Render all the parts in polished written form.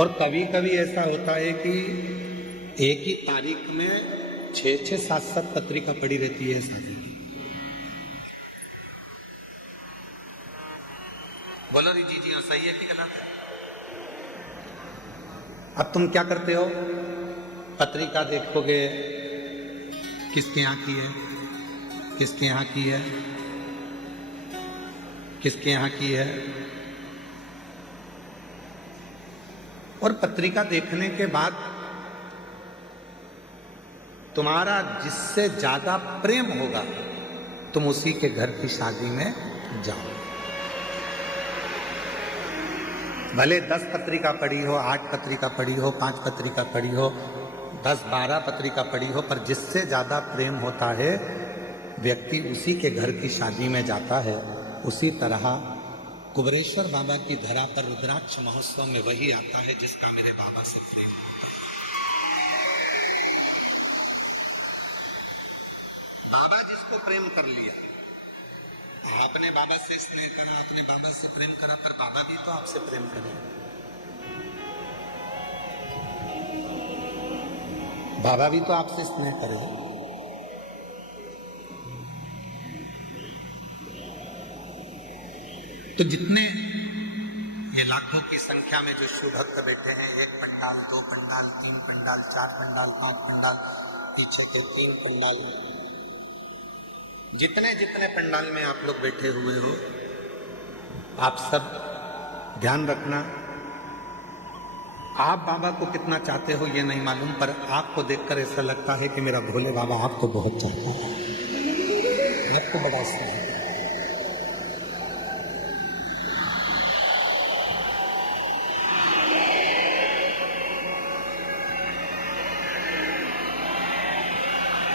और कभी कभी ऐसा होता है कि एक ही तारीख में 6-6, 7-7 पत्रिका पड़ी रहती है शादी की। बोलो री जी हाँ, सही है कि गलत है? अब तुम क्या करते हो? पत्रिका देखोगे, किसके यहाँ की है, किसके यहाँ की है, किसके यहाँ की है। और पत्रिका देखने के बाद तुम्हारा जिससे ज्यादा प्रेम होगा तुम उसी के घर की शादी में जाओ। भले 10 पत्रिका पढ़ी हो, 8 पत्रिका पढ़ी हो, 5 पत्रिका पढ़ी हो, 10-12 पत्रिका पढ़ी हो, पर जिससे ज्यादा प्रेम होता है व्यक्ति उसी के घर की शादी में जाता है। उसी तरह कुबरेश्वर बाबा की धरा पर रुद्राक्ष महोत्सव में वही आता है जिसका मेरे बाबा से प्रेम होता है। बाबा जिसको प्रेम कर लिया, आपने बाबा से स्नेह करा, आपने बाबा से प्रेम करा, पर बाबा भी तो आपसे प्रेम करे। बाबा भी तो आपसे स्नेह करे। तो जितने ये लाखों की संख्या में जो शिव भक्त बैठे हैं, 1 पंडाल, 2 पंडाल, 3 पंडाल, 4 पंडाल, 5 पंडाल, पीछे के 3 पंडाल, जितने जितने पंडाल में आप लोग बैठे हुए हो, आप सब ध्यान रखना, आप बाबा को कितना चाहते हो ये नहीं मालूम, पर आपको देखकर ऐसा लगता है कि मेरा भोले बाबा आपको बहुत चाहता है। आपको बड़ा स्नेह है।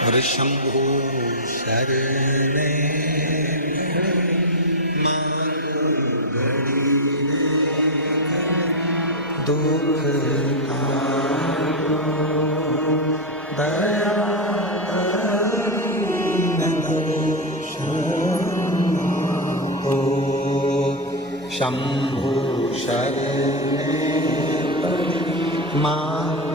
और शंभु शरणे मांगो घड़ी दुख दया ओ शंभु शरणे मांगो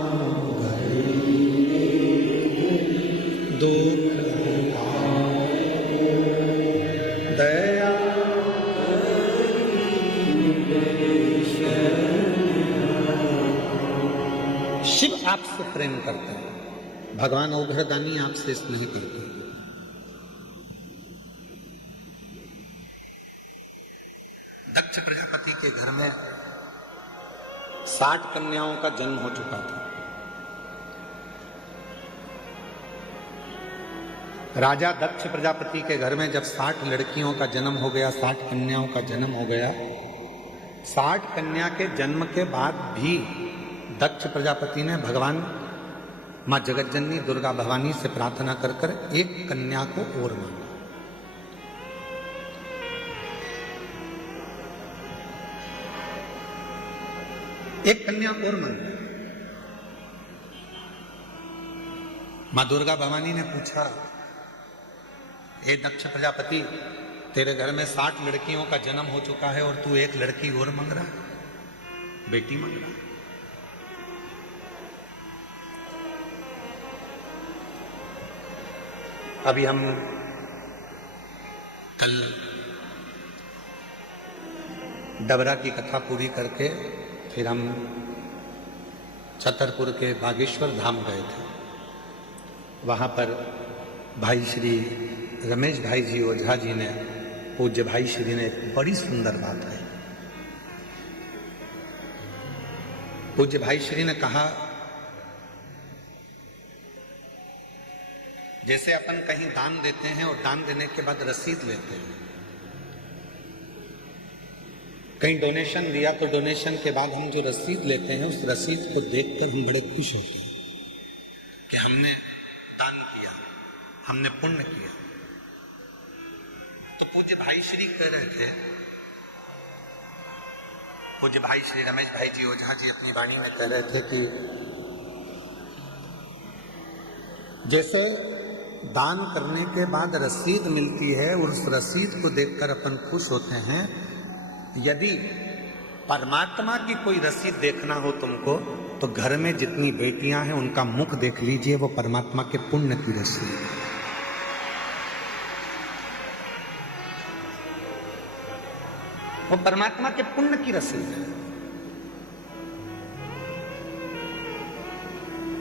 दुख दया। शिव आपसे प्रेम करते हैं, भगवान औघरदानी आपसे स्नेह करते हैं। दक्ष प्रजापति के घर में 60 कन्याओं का जन्म हो चुका था। राजा दक्ष प्रजापति के घर में जब 60 लड़कियों का जन्म हो गया, 60 कन्याओं का जन्म हो गया, 60 कन्या के जन्म के बाद भी दक्ष प्रजापति ने भगवान मां जगतजननी दुर्गा भवानी से प्रार्थना कर कर एक कन्या को और मांगा। एक कन्या और मांगा। मां दुर्गा भवानी ने पूछा, हे दक्ष प्रजापति, तेरे घर में 60 लड़कियों का जन्म हो चुका है और तू एक लड़की और मांग रहा है, बेटी मांग रहा है। अभी हम कल डबरा की कथा पूरी करके फिर हम छतरपुर के बागेश्वर धाम गए थे। वहां पर भाई श्री रमेश भाई जी ओझा जी ने, पूज्य भाई श्री ने एक बड़ी सुंदर बात है। पूज्य भाई श्री ने कहा, जैसे अपन कहीं दान देते हैं और दान देने के बाद रसीद लेते हैं, कहीं डोनेशन दिया तो डोनेशन के बाद हम जो रसीद लेते हैं उस रसीद को देखकर हम बड़े खुश होते हैं कि हमने दान किया, हमने पुण्य किया। तो पूज्य भाई श्री कह रहे थे, पूज्य भाई श्री रमेश भाई जी ओझा जी अपनी वाणी में कह रहे थे कि जैसे दान करने के बाद रसीद मिलती है और उस रसीद को देखकर अपन खुश होते हैं, यदि परमात्मा की कोई रसीद देखना हो तुमको तो घर में जितनी बेटियां हैं उनका मुख देख लीजिए, वो परमात्मा के पुण्य की रसीद है। वो परमात्मा के पुण्य की रसीद है।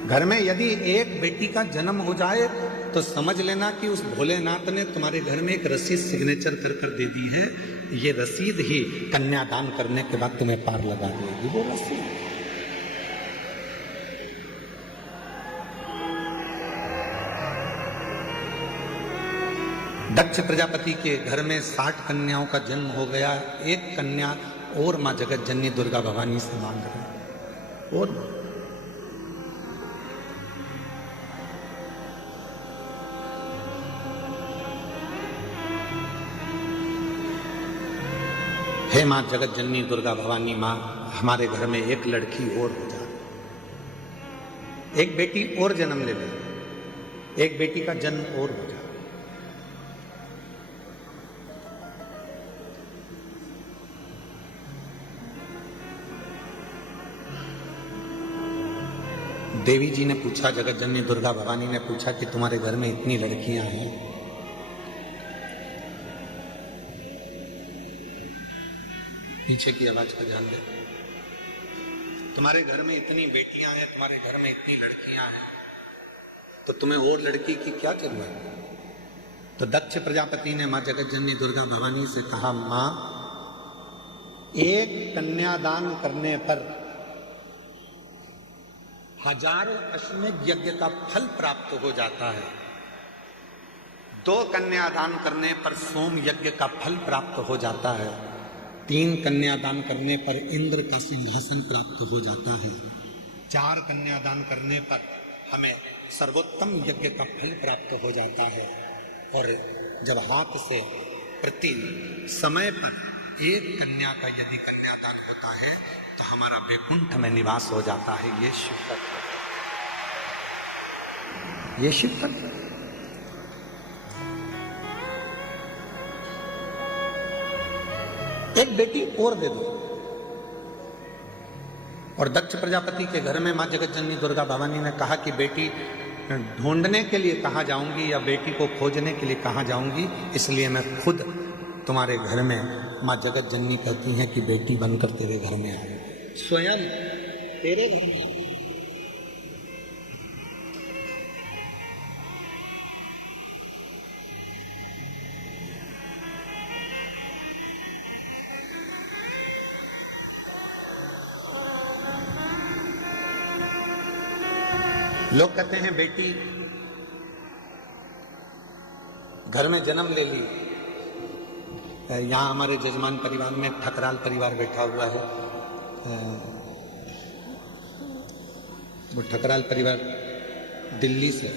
घर में यदि एक बेटी का जन्म हो जाए तो समझ लेना कि उस भोलेनाथ ने तुम्हारे घर में एक रसीद सिग्नेचर कर दे दी है। ये रसीद ही कन्यादान करने के बाद तुम्हें पार लगा देगी, वो रसीद। दक्ष प्रजापति के घर में 60 कन्याओं का जन्म हो गया। एक कन्या और मां जगत जननी दुर्गा भवानी से मांग रहे और हे मां जगत जननी दुर्गा भवानी, मां हमारे घर में एक लड़की और हो जाए, एक बेटी और जन्म ले ले, एक बेटी का जन्म और हो जाए। देवी जी ने पूछा, जगत जननी दुर्गा भवानी ने पूछा कि तुम्हारे घर में इतनी लड़कियां हैं, पीछे की आवाज का ध्यान दे, तुम्हारे घर में इतनी बेटियां हैं, तुम्हारे घर में इतनी लड़कियां हैं, तो तुम्हें और लड़की की क्या जरूरत है? तो दक्ष प्रजापति ने मां जगत जननी दुर्गा भवानी से कहा, मां एक कन्यादान करने पर हजारों अश्वमेध यज्ञ का फल प्राप्त हो जाता है, 2 कन्यादान करने पर सोम यज्ञ का फल प्राप्त हो जाता है, 3 कन्यादान करने पर इंद्र का सिंहासन प्राप्त हो जाता है, 4 कन्यादान करने पर हमें सर्वोत्तम यज्ञ का फल प्राप्त हो जाता है, और जब हाथ से प्रति समय पर 1 कन्या का यदि कन्यादान होता है तो हमारा वैकुंठ में निवास हो जाता है। ये शिव तत्व, ये शिव तत्व। एक बेटी और दे दो। और दक्ष प्रजापति के घर में मां जगत जननी दुर्गा भवानी ने कहा कि बेटी ढूंढने के लिए कहां जाऊंगी या बेटी को खोजने के लिए कहां जाऊंगी, इसलिए मैं खुद तुम्हारे घर में, मां जगत जननी कहती हैं कि बेटी बनकर तेरे घर में आए, स्वयं तेरे घर में आए। लोग कहते हैं बेटी घर में जन्म ले ली। यहाँ हमारे जजमान परिवार में ठकराल परिवार बैठा हुआ है, वो ठकराल परिवार दिल्ली से।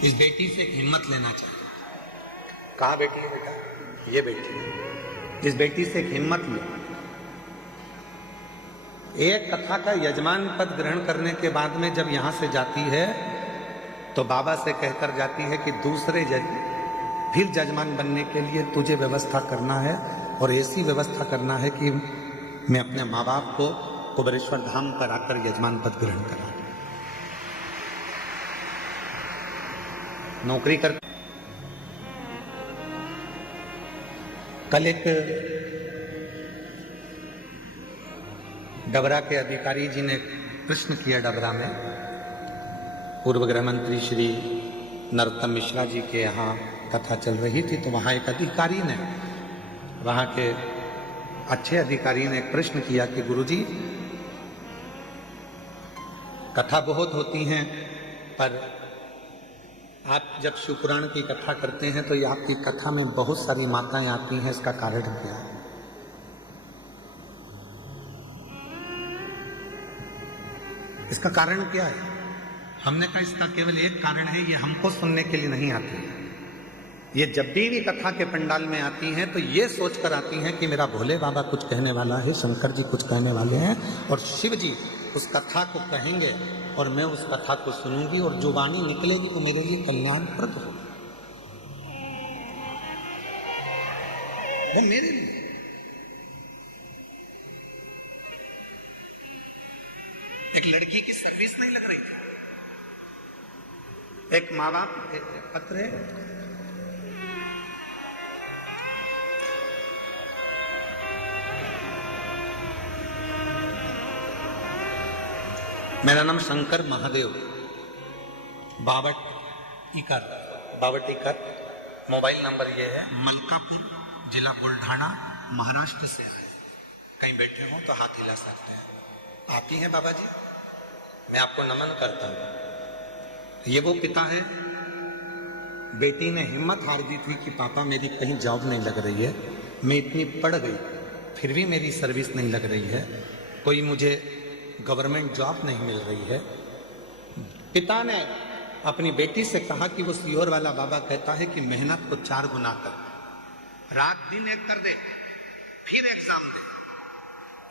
इस बेटी से हिम्मत लेना चाहिए। कहाँ बेटी है बेटा? ये बेटी है। इस बेटी से हिम्मत लो। एक कथा का यजमान पद ग्रहण करने के बाद में जब यहां से जाती है तो बाबा से कहकर जाती है कि दूसरे फिर जजमान बनने के लिए तुझे व्यवस्था करना है, और ऐसी व्यवस्था करना है कि मैं अपने माँ बाप को कुबेरेश्वर धाम पर आकर यजमान पद ग्रहण करा। नौकरी कर। कल एक डबरा के अधिकारी जी ने प्रश्न किया, डबरा में पूर्व गृह मंत्री श्री नरोत्तम मिश्रा जी के यहाँ कथा चल रही थी, तो वहाँ एक अधिकारी ने, वहाँ के अच्छे अधिकारी ने एक प्रश्न किया कि गुरुजी कथा बहुत होती हैं, पर आप जब शिवपुराण की कथा करते हैं तो ये आपकी कथा में बहुत सारी माताएं आती हैं, इसका कारण क्या है? इसका कारण क्या है? हमने कहा इसका केवल एक कारण है, ये हमको सुनने के लिए नहीं आती। ये जब भी कथा के पंडाल में आती हैं तो ये सोचकर आती हैं कि मेरा भोले बाबा कुछ कहने वाला है, शंकर जी कुछ कहने वाले हैं, और शिव जी उस कथा को कहेंगे और मैं उस कथा को सुनूंगी और जो वाणी निकलेगी वो मेरे लिए कल्याणप्रद हो, वो मेरे लिए। एक लड़की की सर्विस नहीं लग रही थी, एक माँ बाप पत्र है, मेरा नाम शंकर महादेव, बावट इकर, मोबाइल नंबर ये है, मलकापुर, जिला बुल्ढाना, महाराष्ट्र से है। कहीं बैठे हो तो हाथ हिला सकते हैं। आप ही हैं बाबा जी, मैं आपको नमन करता हूं। ये वो पिता है, बेटी ने हिम्मत हार दी थी कि पापा मेरी कहीं जॉब नहीं लग रही है, मैं इतनी पढ़ गई फिर भी मेरी सर्विस नहीं लग रही है, कोई मुझे गवर्नमेंट जॉब नहीं मिल रही है। पिता ने अपनी बेटी से कहा कि वो सीहोर वाला बाबा कहता है कि मेहनत को 4 गुना कर, रात दिन एक कर दे, फिर एग्जाम दे।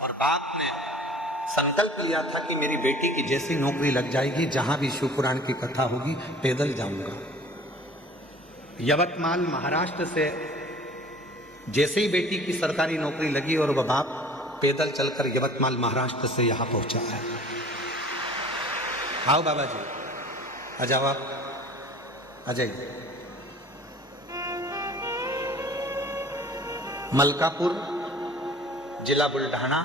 और बाप ने संकल्प लिया था कि मेरी बेटी की जैसी नौकरी लग जाएगी, जहां भी शिव पुराण की कथा होगी पैदल जाऊंगा। यवतमाल महाराष्ट्र से जैसे ही बेटी की सरकारी नौकरी लगी और वह बाप पैदल चलकर यवतमाल महाराष्ट्र से यहां पहुंचा है। आओ बाबा जी, आ जाओ, आप आ जाइए। मलकापुर, जिला बुल्ढाना,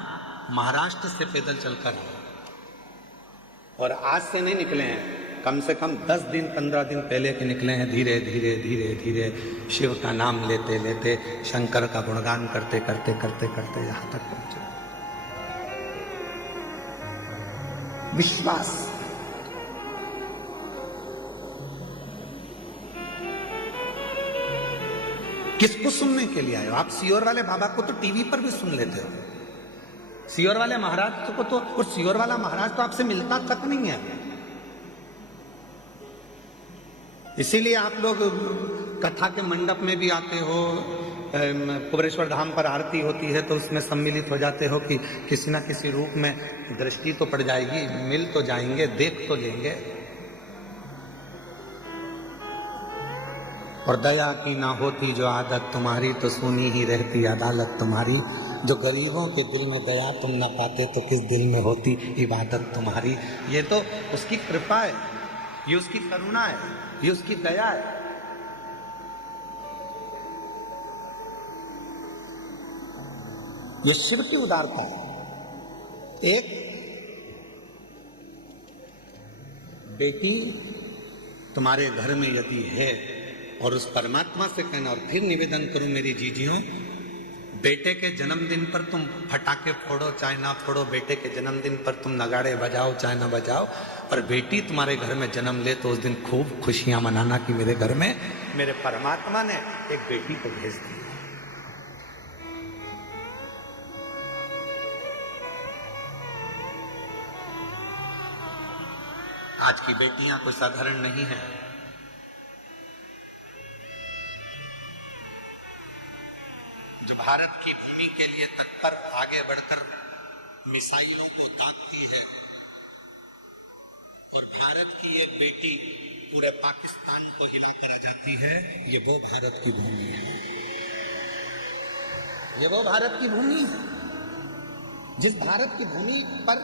महाराष्ट्र से पैदल चलकर आए और आज से नहीं निकले हैं, कम से कम 10 दिन 15 दिन पहले के निकले हैं। धीरे धीरे धीरे धीरे शिव का नाम लेते लेते, शंकर का गुणगान करते करते करते करते यहां तक पहुंचे। विश्वास, किसको सुनने के लिए आए हो? आप सीहोर वाले बाबा को तो टीवी पर भी सुन लेते हो, सीहोर वाले महाराज को तो, और सीहोर वाला महाराज तो आपसे मिलता तक नहीं है। इसीलिए आप लोग कथा के मंडप में भी आते हो, कुबेरेश्वर धाम पर आरती होती है तो उसमें सम्मिलित हो जाते हो कि किसी ना किसी रूप में दृष्टि तो पड़ जाएगी, मिल तो जाएंगे, देख तो लेंगे। और दया की ना होती जो आदत तुम्हारी, तो सुनी ही रहती अदालत तुम्हारी। जो गरीबों के दिल में दया तुम ना पाते, तो किस दिल में होती इबादत तुम्हारी। ये तो उसकी कृपा है, ये उसकी करुणा है, ये उसकी दया है। ये शिव की उदारता है। एक बेटी तुम्हारे घर में यदि है, और उस परमात्मा से कहना, और फिर निवेदन करूं मेरी जीजियों, बेटे के जन्मदिन पर तुम फटाके फोड़ो चाहे ना फोड़ो, बेटे के जन्मदिन पर तुम नगाड़े बजाओ चाहे ना बजाओ, पर बेटी तुम्हारे घर में जन्म ले तो उस दिन खूब खुशियां मनाना कि मेरे घर में मेरे परमात्मा ने एक बेटी को भेज दी। आज की बेटियां कोई साधारण नहीं है। जो भारत की भूमि के लिए तत्पर आगे बढ़कर मिसाइलों को दागती है, और भारत की एक बेटी पूरे पाकिस्तान को हिलाकर आ जाती है, ये वो भारत की भूमि है। ये वो भारत की भूमि है जिस भारत की भूमि पर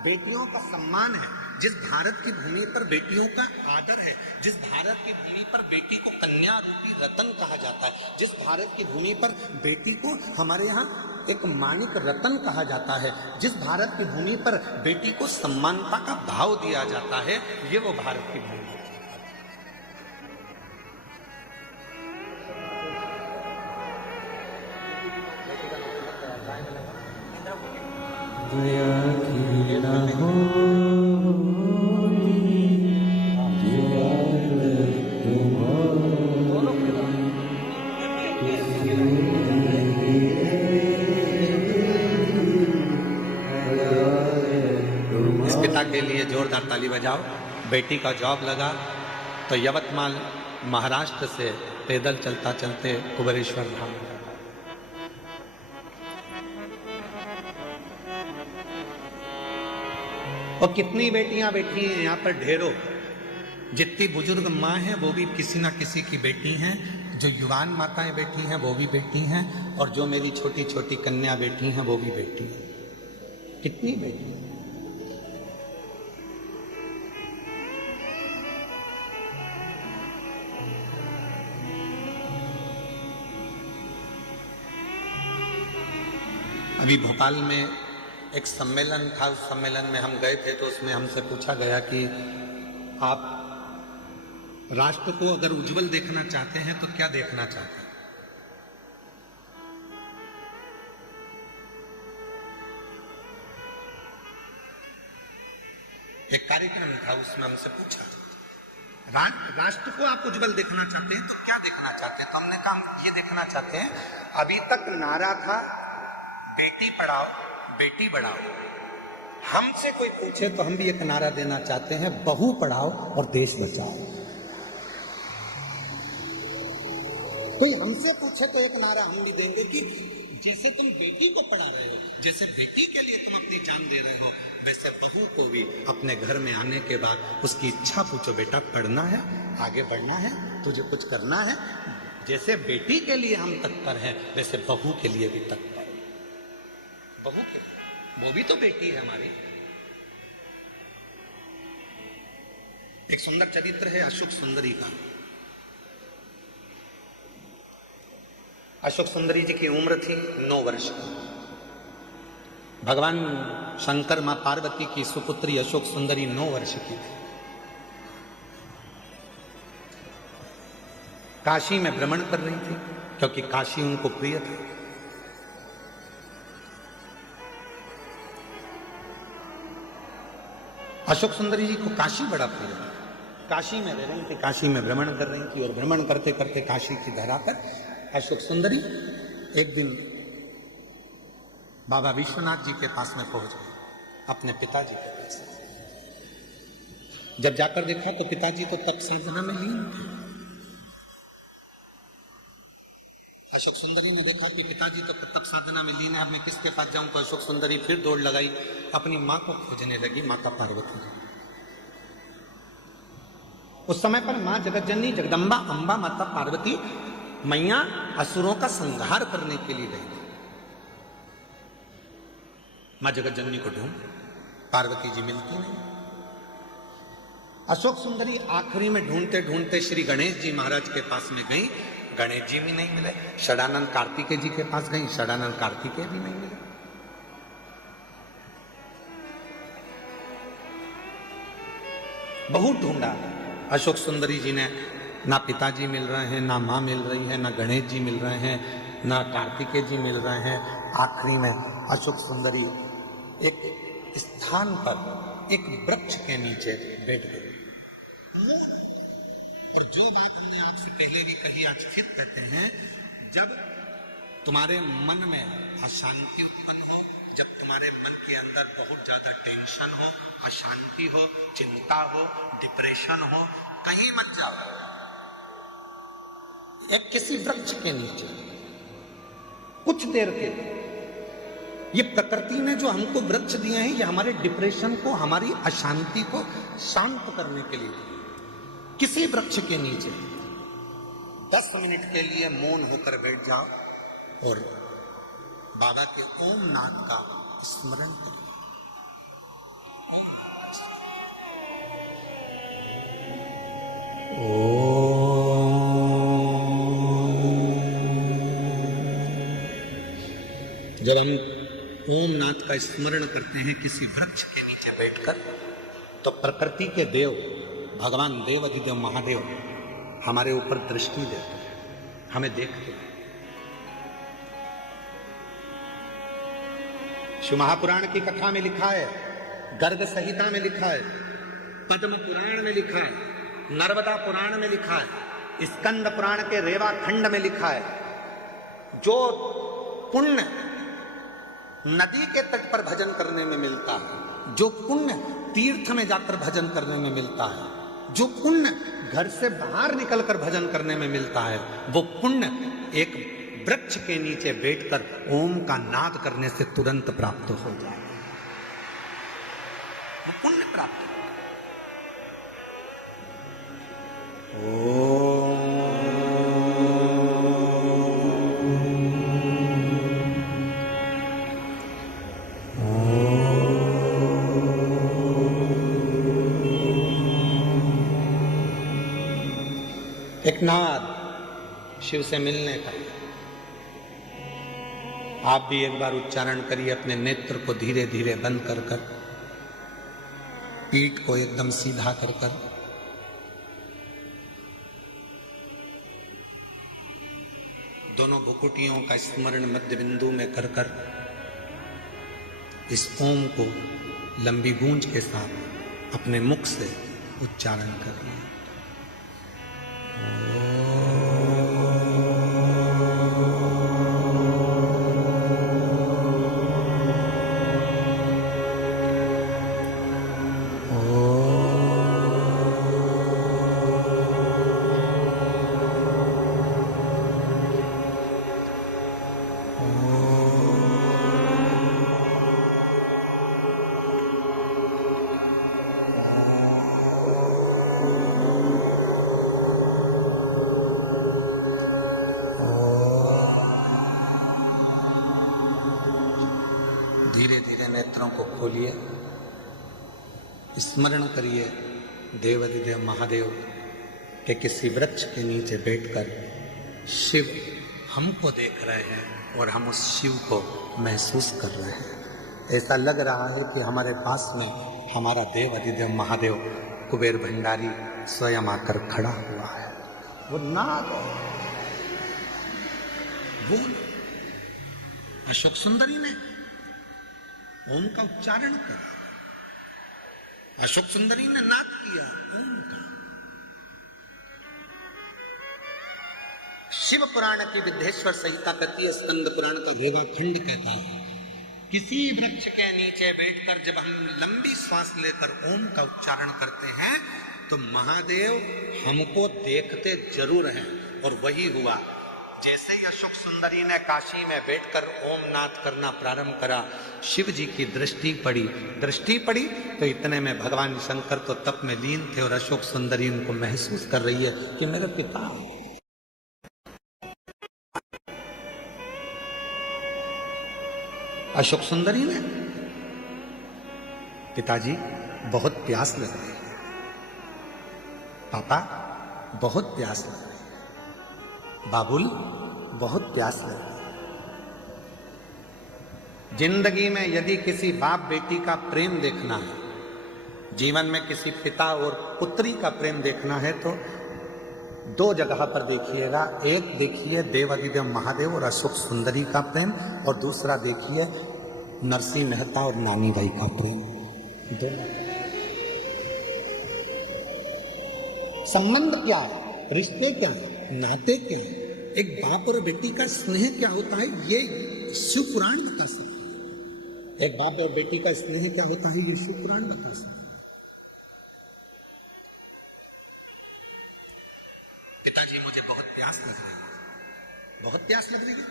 बेटियों का सम्मान है, जिस भारत की भूमि पर बेटियों का आदर है, जिस भारत की भूमि पर बेटी को कन्या रूपी रतन कहा जाता है, जिस भारत की भूमि पर बेटी को हमारे यहाँ एक मानिक रतन कहा जाता है, जिस भारत की भूमि पर बेटी को सम्मानता का भाव दिया जाता है, ये वो भारत की भूमि है। दया की ना हो इस पिता के लिए जोरदार ताली बजाओ। बेटी का जॉब लगा तो यवतमाल महाराष्ट्र से पैदल चलता चलते कुबेरेश्वर धाम। और कितनी बेटियां बैठी हैं यहाँ पर, ढेरों। जितनी बुजुर्ग माँ हैं वो भी किसी ना किसी की बेटी हैं, जो युवान माताएं बैठी हैं वो भी बेटी हैं, और जो मेरी छोटी छोटी कन्या बैठी हैं वो भी बेटी हैं। कितनी बेटी? अभी भोपाल में एक सम्मेलन था, उस सम्मेलन में हम गए थे, तो उसमें हमसे पूछा गया कि आप राष्ट्र को अगर उज्जवल देखना चाहते हैं तो क्या देखना चाहते हैं? एक कार्यक्रम था, उसमें हमसे पूछा राष्ट्र को आप उज्जवल देखना चाहते हैं तो क्या देखना चाहते हैं? तो हमने कहा हम ये देखना चाहते हैं, अभी तक नारा था बेटी पढ़ाओ बेटी बढ़ाओ, हमसे कोई पूछे तो हम भी एक नारा देना चाहते हैं, बहू पढ़ाओ और देश बचाओ। कोई हमसे पूछे तो एक नारा हम भी देंगे कि जैसे तुम बेटी को पढ़ा रहे हो, जैसे बेटी के लिए तुम अपनी जान दे रहे हो, वैसे बहू को भी अपने घर में आने के बाद उसकी इच्छा पूछो, बेटा पढ़ना है, आगे बढ़ना है, तुझे कुछ करना है। जैसे बेटी के लिए हम तत्पर हैं, वैसे बहू के लिए भी तत्पर। बहू के लिए, वो भी तो बेटी है हमारी। एक सुंदर चरित्र है अशोक सुंदरी का। अशोक सुंदरी जी की उम्र थी 9 वर्ष की। भगवान शंकर मां पार्वती की सुपुत्री अशोक सुंदरी 9 वर्ष की थी। काशी में भ्रमण कर रही थी, क्योंकि काशी उनको प्रिय था। अशोक सुंदरी जी को काशी बड़ा प्रिय था। काशी में रह रही थी, काशी में भ्रमण कर रही थी, और भ्रमण करते करते काशी की धरा पर अशोक सुंदरी एक दिन बाबा विश्वनाथ जी के पास में पहुंच गई, अपने पिताजी के पास। जब जाकर देखा तो पिताजी तो तप साधना में लीन थे। अशोक सुंदरी ने देखा कि पिताजी तो तप साधना में लीन है, अब मैं किसके पास जाऊं? तो अशोक सुंदरी फिर दौड़ लगाई, अपनी मां को खोजने लगी, माता पार्वती जी। उस समय पर मां जगतजननी जगदम्बा अंबा माता पार्वती मैया असुरों का संहार करने के लिए गई। मां जगतजननी को ढूंढ, पार्वती जी मिलती नहीं। अशोक सुंदरी आखिरी में ढूंढते ढूंढते श्री गणेश जी महाराज के पास में गई, गणेश जी भी नहीं मिले। षडानंद कार्तिकेय जी के पास गई, षडानंद कार्तिकेय भी नहीं मिले। बहुत ढूंढा अशोक सुंदरी जी ने, ना पिताजी मिल रहे हैं, ना मां मिल रही है, ना गणेश जी मिल रहे हैं, ना कार्तिकेय जी मिल रहे हैं। आखिरी में अशोक सुंदरी एक स्थान पर एक वृक्ष के नीचे बैठ गई। और जो बात हमने आपसे पहले भी कही, आज फिर कहते हैं, जब तुम्हारे मन में अशांति उत्पन्न हो, जब तुम्हारे मन के अंदर बहुत ज्यादा टेंशन हो, अशांति हो, चिंता हो, डिप्रेशन हो, कहीं मत जाओ, एक किसी वृक्ष के नीचे कुछ देर के लिए। ये प्रकृति ने जो हमको वृक्ष दिए हैं, ये हमारे डिप्रेशन को, हमारी अशांति को शांत करने के लिए। किसी वृक्ष के नीचे 10 मिनट के लिए मौन होकर बैठ जाओ और बाबा के ओम नाद का स्मरण करो। जब हम ओम नाथ का स्मरण करते हैं किसी वृक्ष के नीचे बैठकर, तो प्रकृति के देव भगवान देव अधिदेव महादेव हमारे ऊपर दृष्टि देते हैं, हमें देखते हैं। शिव महापुराण की कथा में लिखा है, गर्ग संहिता में लिखा है, पद्म पुराण में लिखा है, नर्मदा पुराण में लिखा है, स्कंद पुराण के रेवा खंड में लिखा है, जो पुण्य नदी के तट पर भजन करने में मिलता है, जो पुण्य तीर्थ में जाकर भजन करने में मिलता है, जो पुण्य घर से बाहर निकलकर भजन करने में मिलता है, वो पुण्य एक वृक्ष के नीचे बैठकर ओम का नाद करने से तुरंत प्राप्त हो जाए। वो पुण्य प्राप्त हो। एक नाद शिव से मिलने का। आप भी एक बार उच्चारण करिए, अपने नेत्र को धीरे धीरे बंद कर कर, पीठ को एकदम सीधा कर कर, दोनों भुकुटियों का स्मरण मध्य बिंदु में कर कर इस ओम को लंबी गूंज के साथ अपने मुख से उच्चारण करिए। धीरे धीरे नेत्रों को खोलिए, स्मरण करिए देवाधिदेव महादेव के किसी वृक्ष के नीचे बैठकर शिव हमको देख रहे हैं और हम उस शिव को महसूस कर रहे हैं। ऐसा लग रहा है कि हमारे पास में हमारा देवाधिदेव महादेव कुबेर भंडारी स्वयं आकर खड़ा हुआ है। वो नाद वो अशोक सुंदरी ने ओम का उच्चारण किया, अशोक सुंदरी ने नाद किया ओम का। शिव पुराण की विद्येश्वर संहिता कहती है, स्कंद पुराण का रेवा खंड कहता है, किसी वृक्ष के नीचे बैठकर जब हम लंबी श्वास लेकर ओम का उच्चारण करते हैं तो महादेव हमको देखते जरूर हैं। और वही हुआ। जैसे ही अशोक सुंदरी ने काशी में बैठकर ओम नाद करना प्रारंभ करा, शिव जी की दृष्टि पड़ी तो इतने में भगवान शंकर तो तप में लीन थे और अशोक सुंदरी उनको महसूस कर रही है कि मेरे पिता। अशोक सुंदरी ने, पिताजी बहुत प्यास लग रही है, पापा बहुत प्यास लग रही है, बाबुल बहुत प्यास लग रही है। जिंदगी में यदि किसी बाप बेटी का प्रेम देखना है, जीवन में किसी पिता और पुत्री का प्रेम देखना है तो दो जगह पर देखिएगा। एक देखिए देवाधिदेव महादेव और अशोक सुंदरी का प्रेम, और दूसरा देखिए नरसिंह मेहता और नानी बाई का प्रेम। संबंध क्या है, रिश्ते क्या है, नाते क्या है, एक बाप और बेटी का स्नेह क्या होता है, ये शिव पुराण बता सकता है। एक बाप और बेटी का स्नेह क्या होता है, ये शिव पुराण बता सकता है। पिताजी मुझे बहुत प्यास लग रही है, बहुत प्यास लग रही है।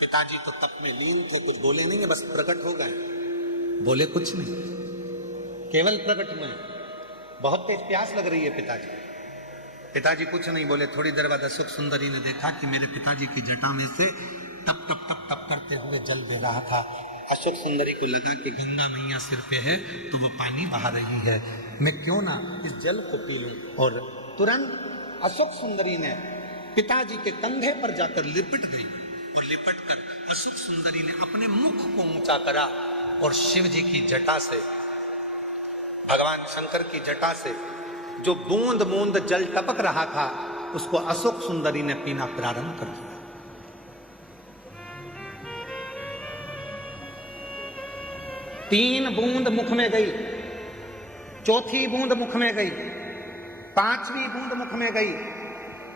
पिताजी तो तप में लीन थे, कुछ बोले नहीं है, बस प्रकट हो गए, बोले कुछ नहीं, केवल प्रकट में बहुत तेज प्यास लग रही है पिताजी। पिताजी कुछ नहीं बोले। थोड़ी देर बाद अशोक सुंदरी ने देखा कि मेरे पिताजी की जटा में से तप तप तप तप करते हुए जल बह रहा था। अशोक सुंदरी को लगा कि गंगा मैया सिर पे है तो वो पानी बहा रही है, मैं क्यों ना इस जल को पी लूं। और तुरंत अशोक सुंदरी ने पिताजी के कंधे पर जाकर लिपट गई और लिपट कर अशोक सुंदरी ने अपने मुख को ऊंचा करा और शिव जी की जटा से, भगवान शंकर की जटा से जो बूंद बूंद जल टपक रहा था उसको अशोक सुंदरी ने पीना प्रारंभ कर दिया। 3 बूंद मुख में गई, 4थी बूंद मुख में गई, 5वीं बूंद मुख में गई,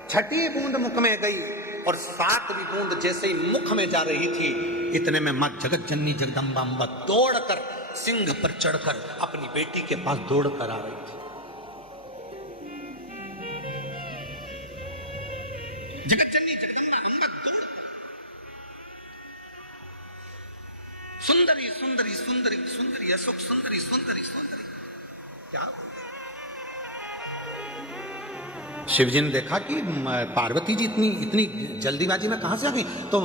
6ठी बूंद मुख में गई और 7वीं बूंद जैसे ही मुख में जा रही थी, इतने में मां जगत जननी जगदम्बा अम्बा दौड़कर सिंह पर चढ़कर अपनी बेटी के पास दौड़कर आ रही थी। जगत जननी जगदम्बा अम्बा दौड़, सुंदरी सुंदरी सुंदरी सुंदरी अशोक सुंदरी सुंदरी सुंदरी शिवजी ने देखा कि पार्वती जी इतनी इतनी जल्दीबाजी में कहां से आ गई, तो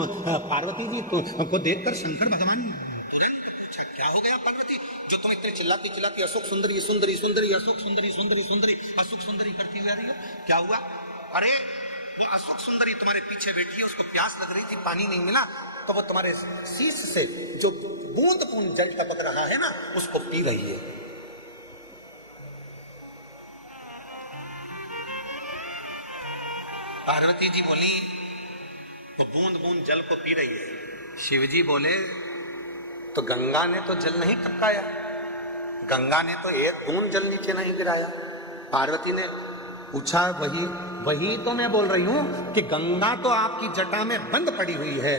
पार्वती जी को देखकर शंकर भगवान तुरंत पूछा, क्या हो गया पार्वती, जो तुम इतने चिल्लाती चिल्लाती अशोक सुंदरी सुंदरी सुंदरी अशोक सुंदरी सुंदरी सुंदरी अशोक सुंदरी करती हुई आ रही हो, क्या हुआ? अरे वो अशोक सुंदरी तुम्हारे पीछे बैठी है, उसको प्यास लग रही थी, पानी नहीं मिला, तो वो तुम्हारे शीश से जो बूंद बूंद जल टपक रहा है ना, उसको पी रही है। पार्वती जी बोली, तो बूंद बूंद जल को पी रही है। शिवजी बोले, तो गंगा ने तो जल नहीं टपकाया, गंगा ने तो एक बूंद जल नीचे नहीं गिराया। पार्वती ने पूछा, वही तो मैं बोल रही हूं कि गंगा तो आपकी जटा में बंद पड़ी हुई है,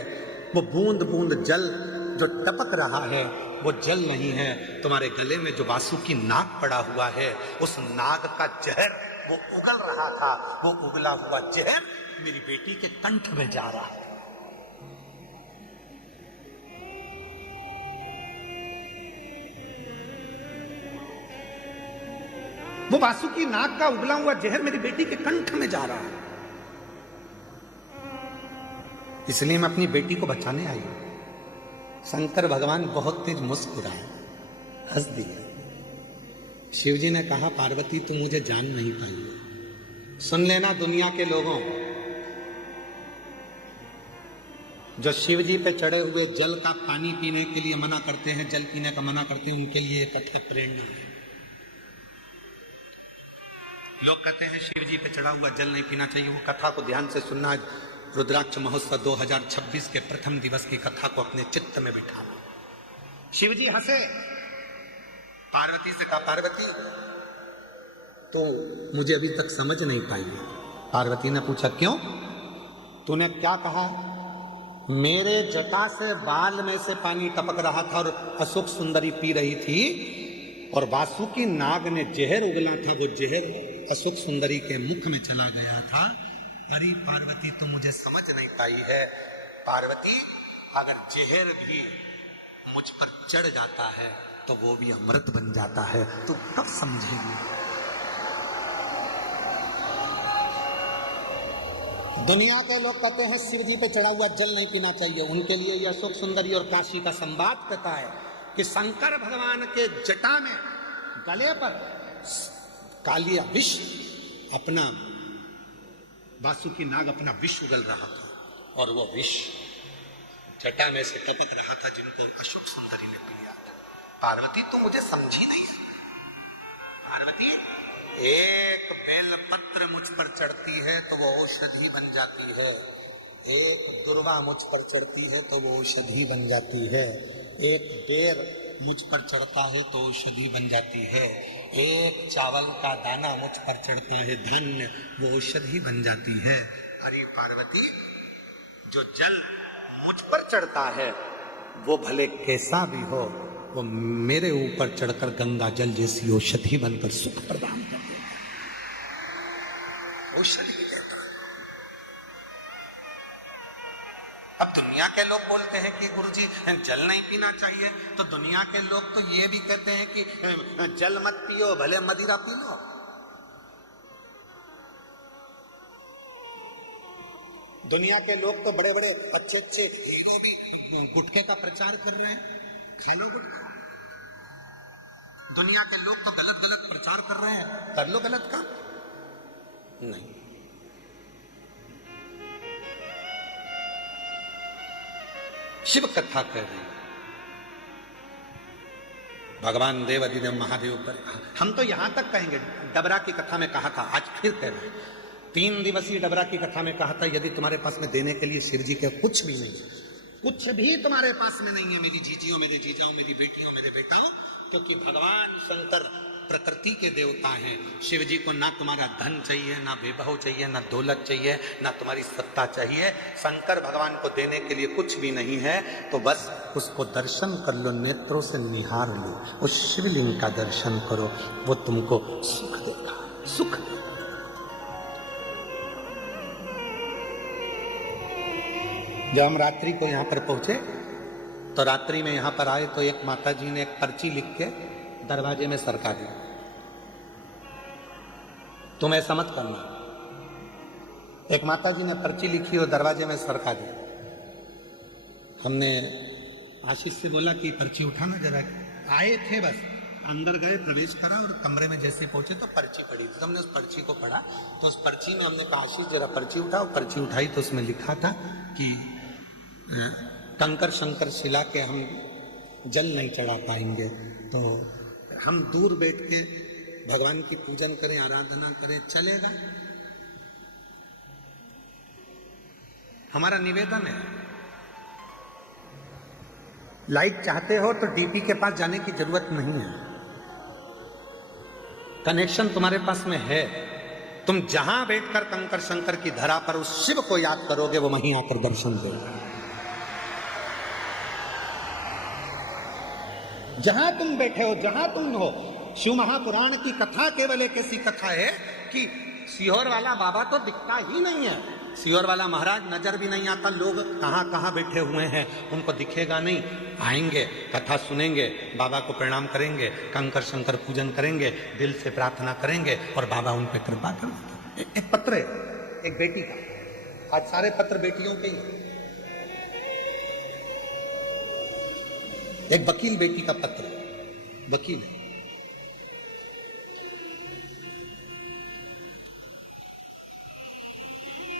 वो बूंद बूंद जल जो टपक रहा है वो जल नहीं है, तुम्हारे गले में जो वासुकी नाग पड़ा हुआ है, उस नाग का जहर वो उगल रहा था, वो उगला हुआ जहर मेरी बेटी के कंठ में जा रहा है। वो वासुकी नाग का उगला हुआ जहर मेरी बेटी के कंठ में जा रहा है, इसलिए मैं अपनी बेटी को बचाने आई हूं। शंकर भगवान बहुत तेज मुस्कुराए, हंस दिया। शिवजी ने कहा, पार्वती तुम मुझे जान नहीं पाई। सुन लेना दुनिया के लोगों, जो शिवजी पे चढ़े हुए जल का पानी पीने के लिए मना करते हैं, जल पीने का मना करते हैं, उनके लिए एक कथा प्रेरणा है। लोग कहते हैं शिवजी पे चढ़ा हुआ जल नहीं पीना चाहिए, वो कथा को ध्यान से सुनना। रुद्राक्ष महोत्सव 2026 के प्रथम दिवस की कथा को अपने चित्त में बिठाना। शिवजी हंसे, पार्वती से कहा, पार्वती तो मुझे अभी तक समझ नहीं पाई। पार्वती ने पूछा, क्यों? तूने क्या कहा? मेरे जटा से बाल में से पानी टपक रहा था और अशोक सुंदरी पी रही थी, और वासुकी नाग ने जहर उगला था, वो जहर अशोक सुंदरी के मुख में चला गया था। अरे पार्वती तुम मुझे समझ नहीं पाई है। पार्वती, अगर जहर भी मुझ पर चढ़ जाता है तो वो भी अमृत बन जाता है, तो तब समझेगी। दुनिया के लोग कहते हैं शिव जी पे चढ़ा हुआ जल नहीं पीना चाहिए, उनके लिए यह अशोक सुंदरी और काशी का संवाद कहता है कि शंकर भगवान के जटा में गले पर कालिया विष अपना वासुकी नाग अपना विष उगल रहा था, और वो विष जटा में से टपक रहा था, जिनको अशोक सुंदरी ने पिया था। पार्वती तो मुझे समझी नहीं। पार्वती, एक बेल पत्र मुझ पर चढ़ती है तो वो औषधि बन जाती है, एक दुर्वा मुझ पर चढ़ती है तो वो औषधि बन जाती है, एक बेर मुझ पर चढ़ता है तो औषधि बन जाती है, एक चावल का दाना मुझ पर चढ़ता है धन्य, वो औषधि बन जाती है। अरे पार्वती, जो जल मुझ पर चढ़ता है वो भले कैसा भी हो, वो मेरे ऊपर चढ़कर गंगा जल जैसी औषधि बनकर सुख प्रदान कर देता है। औषधि कहता है। अब दुनिया के लोग बोलते हैं कि गुरुजी जल नहीं पीना चाहिए, तो दुनिया के लोग तो ये भी कहते हैं कि जल मत पियो, भले मदिरा पी लो। दुनिया के लोग तो बड़े बड़े अच्छे अच्छे हीरो भी गुटखे का प्रचार कर रहे हैं, खा लो गुटखा। दुनिया के लोग तो गलत गलत प्रचार कर रहे हैं, कर लो गलत का नहीं। शिव कथा कह रहे हैं, भगवान देव अधिदेव महादेव पर। हम तो यहां तक कहेंगे, डबरा की कथा में कहा था, आज फिर कह रहे हैं, 3 दिवसीय डबरा की कथा में कहा था, यदि तुम्हारे पास में देने के लिए शिव जी के कुछ भी नहीं, कुछ भी तुम्हारे पास में नहीं है मेरी जीजियों, मेरे जीजाओं, मेरी बेटियों, मेरे बेटाओं, क्योंकि भगवान शंकर प्रकृति के देवता हैं। शिव जी को ना तुम्हारा धन चाहिए, ना वैभव चाहिए, ना दौलत चाहिए, ना तुम्हारी सत्ता चाहिए। शंकर भगवान को देने के लिए कुछ भी नहीं है, तो बस उसको दर्शन कर लो, नेत्रों से निहार लो, उस शिवलिंग का दर्शन करो, वो तुमको सुख देगा, सुख देगा। जब हम रात्रि को यहाँ पर पहुंचे, तो रात्रि में यहाँ पर आए तो एक माता जी ने एक पर्ची लिख के दरवाजे में सरका दी। तुम ऐसा मत करना। एक माता जी ने पर्ची लिखी और दरवाजे में सरका दी। हमने आशीष से बोला कि पर्ची उठाना जरा। आए थे बस, अंदर गए, प्रवेश करा और कमरे में जैसे पहुंचे तो पर्ची पड़ी थी। तो हमने उस पर्ची को पढ़ा, तो उस पर्ची में हमने कहा आशीष जरा पर्ची उठाओ। पर्ची उठाई तो उसमें लिखा था कि कंकर शंकर शिला के हम जल नहीं चढ़ा पाएंगे, तो हम दूर बैठ के भगवान की पूजन करें, आराधना करें, चलेगा। हमारा निवेदन है, लाइट चाहते हो तो डीपी के पास जाने की जरूरत नहीं है। कनेक्शन तुम्हारे पास में है। तुम जहां बैठकर कंकर शंकर की धरा पर उस शिव को याद करोगे, वो वहीं आकर दर्शन देगा। जहां तुम बैठे हो, जहां तुम हो। शिव महापुराण की कथा केवल एक ऐसी कथा है कि सीहोर वाला बाबा तो दिखता ही नहीं है, सीहोर वाला महाराज नजर भी नहीं आता। लोग कहां कहां बैठे हुए हैं, उनको दिखेगा नहीं। आएंगे, कथा सुनेंगे, बाबा को प्रणाम करेंगे, कंकर शंकर पूजन करेंगे, दिल से प्रार्थना करेंगे और बाबा उन पर कृपा करेंगे। एक पत्र है एक बेटी का, आज सारे पत्र बेटियों के ही। एक वकील बेटी का पत्र है, वकील है।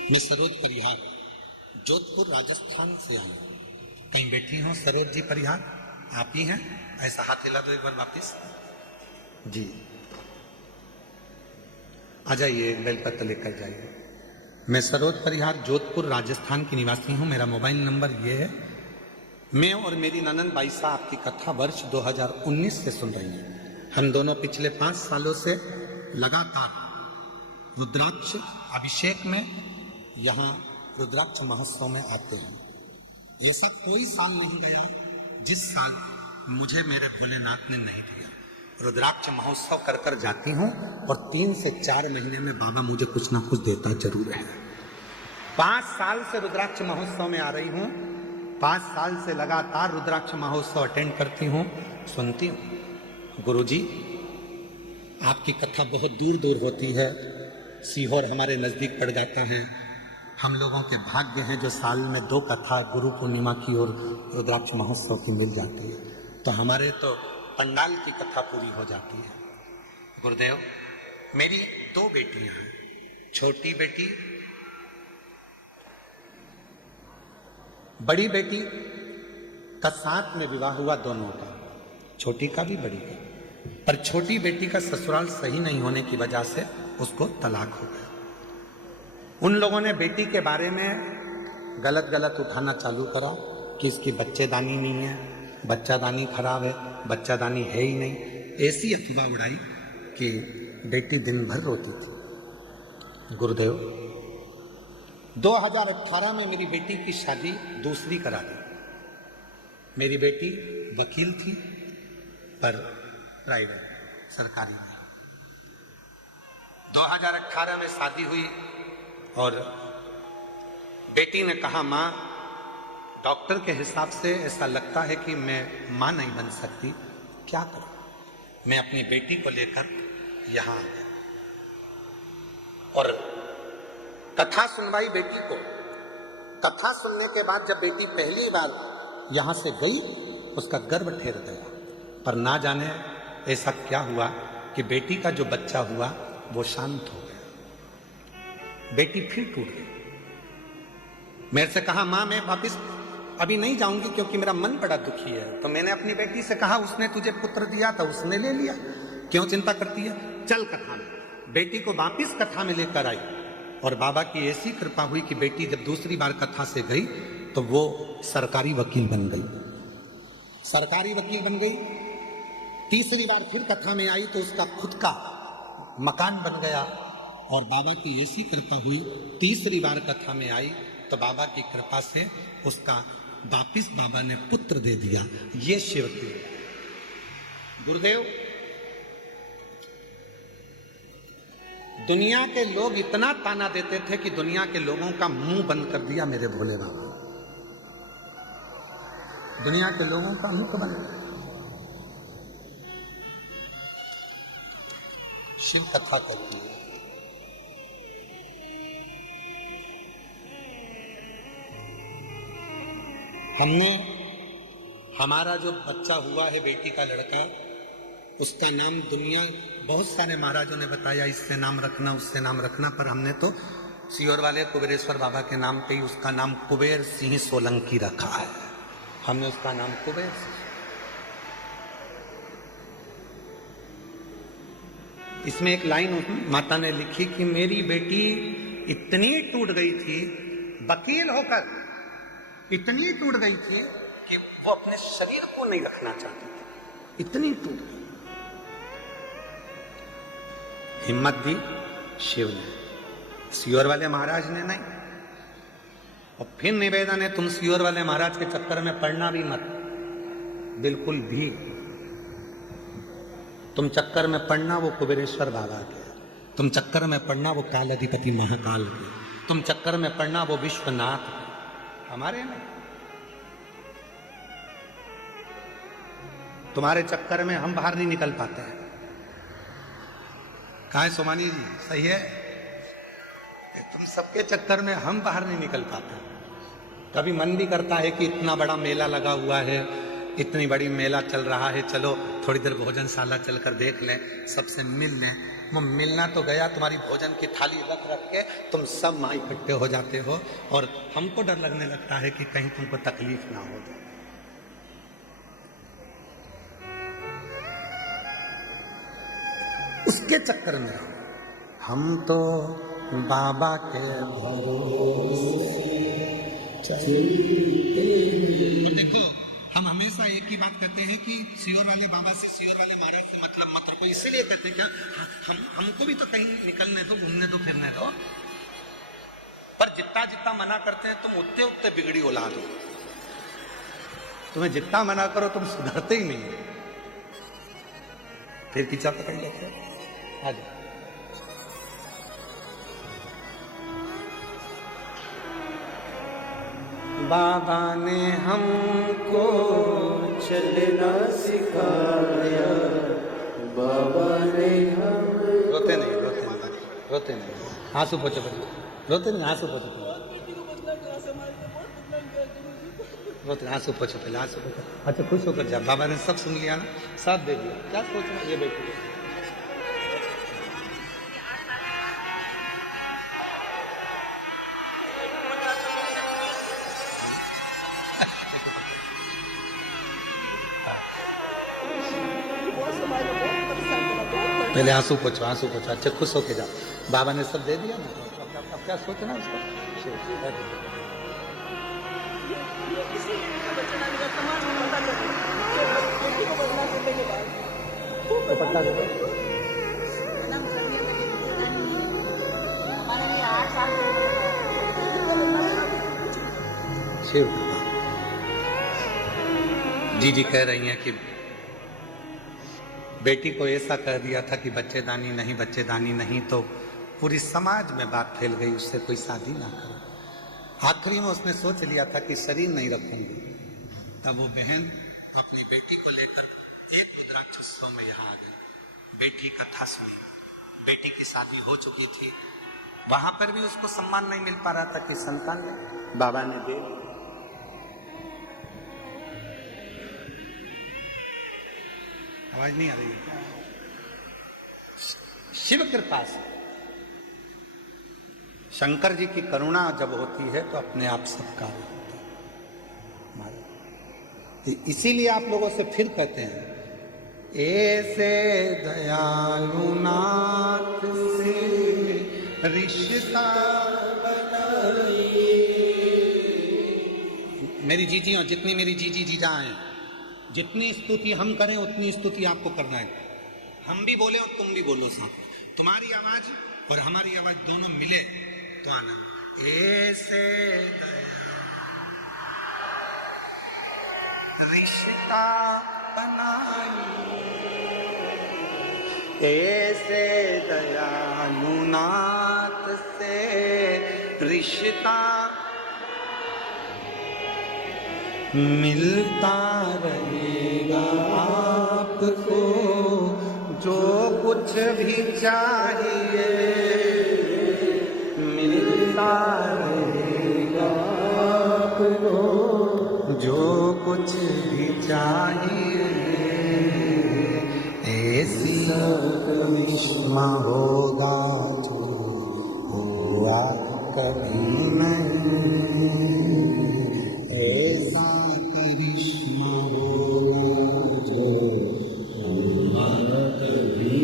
मैं सरोज परिहार, जोधपुर राजस्थान से आई हूं। कहीं बैठी हो सरोज जी परिहार? आप ही हैं? ऐसा हाथ हिला दो एक बार वापिस जी। आ जाइए, एक बेलपत्र लेकर जाइए। मैं सरोज परिहार, जोधपुर राजस्थान की निवासी हूं। मेरा मोबाइल नंबर ये है। मैं और मेरी ननंद बाईसा आपकी कथा वर्ष 2019 से सुन रही हैं। हम दोनों पिछले 5 सालों से लगातार रुद्राक्ष अभिषेक में, यहाँ रुद्राक्ष महोत्सव में आते हैं। ऐसा कोई साल नहीं गया जिस साल मुझे मेरे भोलेनाथ ने नहीं दिया। रुद्राक्ष महोत्सव कर कर जाती हूँ और 3 से 4 महीने में बाबा मुझे कुछ ना कुछ देता जरूर है। 5 साल से रुद्राक्ष महोत्सव में आ रही हूँ। 5 साल से लगातार रुद्राक्ष महोत्सव अटेंड करती हूँ, सुनती हूँ। गुरुजी, आपकी कथा बहुत दूर दूर होती है, सीहोर हमारे नजदीक पड़ जाता है। हम लोगों के भाग्य हैं जो साल में 2 कथा गुरु पूर्णिमा की और रुद्राक्ष महोत्सव की मिल जाती है, तो हमारे तो पंडाल की कथा पूरी हो जाती है। गुरुदेव, मेरी 2 बेटियां हैं। छोटी बेटी, बड़ी बेटी का साथ में विवाह हुआ दोनों का, छोटी का भी बड़ी का। पर छोटी बेटी का ससुराल सही नहीं होने की वजह से उसको तलाक हो गया। उन लोगों ने बेटी के बारे में गलत गलत उठाना चालू करा कि इसकी बच्चेदानी नहीं है, बच्चादानी खराब है, बच्चादानी है ही नहीं। ऐसी अफवाह उड़ाई कि बेटी दिन भर रोती थी। गुरुदेव, 2018 में मेरी बेटी की शादी दूसरी करा दी। मेरी बेटी वकील थी, पर प्राइवेट, सरकारी नहीं। 2018 में शादी हुई और बेटी ने कहा, माँ, डॉक्टर के हिसाब से ऐसा लगता है कि मैं माँ नहीं बन सकती, क्या करूं? मैं अपनी बेटी को लेकर यहां आ गया और कथा सुनवाई बेटी को। कथा सुनने के बाद जब बेटी पहली बार यहां से गई, उसका गर्भ ठेर गया। पर ना जाने ऐसा क्या हुआ कि बेटी का जो बच्चा हुआ वो शांत हो गया। बेटी फिर टूट गई। मेरे से कहा, माँ, मैं वापिस अभी नहीं जाऊंगी क्योंकि मेरा मन बड़ा दुखी है। तो मैंने अपनी बेटी से कहा, उसने तुझे पुत्र दिया था, उसने ले लिया, क्यों चिंता करती है, चल कथा में। बेटी को वापिस कथा में लेकर आई और बाबा की ऐसी कृपा हुई कि बेटी जब दूसरी बार कथा से गई तो वो सरकारी वकील बन गई। सरकारी वकील बन गई। तीसरी बार फिर कथा में आई तो उसका खुद का मकान बन गया और बाबा की ऐसी कृपा हुई, तीसरी बार कथा में आई तो बाबा की कृपा से उसका वापिस बाबा ने पुत्र दे दिया। ये शिव की। गुरुदेव, दुनिया के लोग इतना ताना देते थे कि दुनिया के लोगों का मुंह बंद कर दिया मेरे भोले बाबा। दुनिया के लोगों का मुंह बंद कर दिया। शिव कथा करती है, हमने हमारा जो बच्चा हुआ है, बेटी का लड़का, उसका नाम दुनिया बहुत सारे महाराजों ने बताया, इससे नाम रखना उससे नाम रखना, पर हमने तो सीहोर वाले कुबेरेश्वर बाबा के नाम पे ही उसका नाम कुबेर सिंह सोलंकी रखा है। हमने उसका नाम कुबेर सिंह। इसमें एक लाइन माता ने लिखी कि मेरी बेटी इतनी टूट गई थी, वकील होकर इतनी टूट गई थी कि वो अपने शरीर को नहीं रखना चाहती थी, इतनी टूट गई। हिम्मत दी शिव ने, सीहोर वाले महाराज ने नहीं। और फिर निवेदन है, तुम सीहोर वाले महाराज के चक्कर में पड़ना भी मत, बिल्कुल भी। तुम चक्कर में पड़ना वो कुबेरेश्वर बाबा के, तुम चक्कर में पड़ना वो काल अधिपति महाकाल के, तुम चक्कर में पड़ना वो विश्वनाथ के, हमारे नहीं। तुम्हारे चक्कर में हम बाहर नहीं निकल पाते हैं। कहाँ है सोमानी जी? सही है, तुम सबके चक्कर में हम बाहर नहीं निकल पाते। कभी मन भी करता है कि इतना बड़ा मेला लगा हुआ है, इतनी बड़ी मेला चल रहा है, चलो थोड़ी देर भोजनशाला चलकर देख लें, सबसे मिल लें। वो मिलना तो गया, तुम्हारी भोजन की थाली रख रख के तुम सब माँ इकट्ठे हो जाते हो, और हमको डर लगने लगता है कि कहीं तुमको तकलीफ ना हो। उसके चक्कर में हम तो बाबा के भरोसे। देखो, हम हमेशा एक ही बात कहते हैं कि सीहोर वाले बाबा से, सीहोर वाले महाराज से मतलब मत रखो। इसीलिए कहते हैं क्या, हमको भी तो कहीं निकलने दो, घूमने दो, फिरने दो। पर जितना जितना मना करते हैं तुम, उतने उतने बिगड़ी औलाद हो। तुम्हें जितना मना करो तुम सुधरते ही नहीं। फिर पीछा पकड़ लेते हो। आ जाओ। बाबा ने हमको चलना सिखाया, बाबा ने हम। रोते नहीं, रोते नहीं, रोते नहीं, आंसू पोछो, रोते नहीं, आंसू पोछो, रोते, आंसू पोछो, पहले आंसू पोछो। अच्छा, खुश होकर जा, बाबा ने सब सुन लिया ना, साथ दे दिया, क्या सोचना। ये बेटी पहले आंसू पोछो, आंसू पोछो। अच्छा, खुश होके जाओ, बाबा ने सब दे दिया ना, अब क्या सोचना उसको। शिव जी जी कह रही हैं कि बेटी को ऐसा कह दिया था कि बच्चेदानी नहीं, बच्चेदानी नहीं, तो पूरी समाज में बात फैल गई, उससे कोई शादी ना करे। आखिरी में उसने सोच लिया था कि शरीर नहीं रखूंगी। तब वो बहन अपनी बेटी को लेकर एक रुद्राक्षोत्सव में यहाँ आ गई। बेटी कथा सुनी, बेटी की शादी हो चुकी थी, वहां पर भी उसको सम्मान नहीं मिल पा रहा था कि संतान ने बाबा ने दे। आवाज नहीं आ रही? शिव कृपा से, शंकर जी की करुणा जब होती है तो अपने आप सब कार्य होता है। इसीलिए आप लोगों से फिर कहते हैं, ऐसे दयालु नाथ से रिश्ता मेरी जीजियों, जितनी मेरी जीजी जीजा हैं, जितनी स्तुति हम करें उतनी स्तुति आपको करना है। हम भी बोले और तुम भी बोलो साथ। तुम्हारी आवाज और हमारी आवाज दोनों मिले तो आनंद। ऐसे रिश्ता बनाई, ऐसे दयालु नाथ से रिश्ता मिलता रहेगा आपको जो कुछ भी चाहिए, मिलता रहेगा आपको जो कुछ भी चाहिए, ऐसी करिश्मा होगा जो हुआ कभी नहीं, ऐसा करिश्मा होगा जो हुआ कभी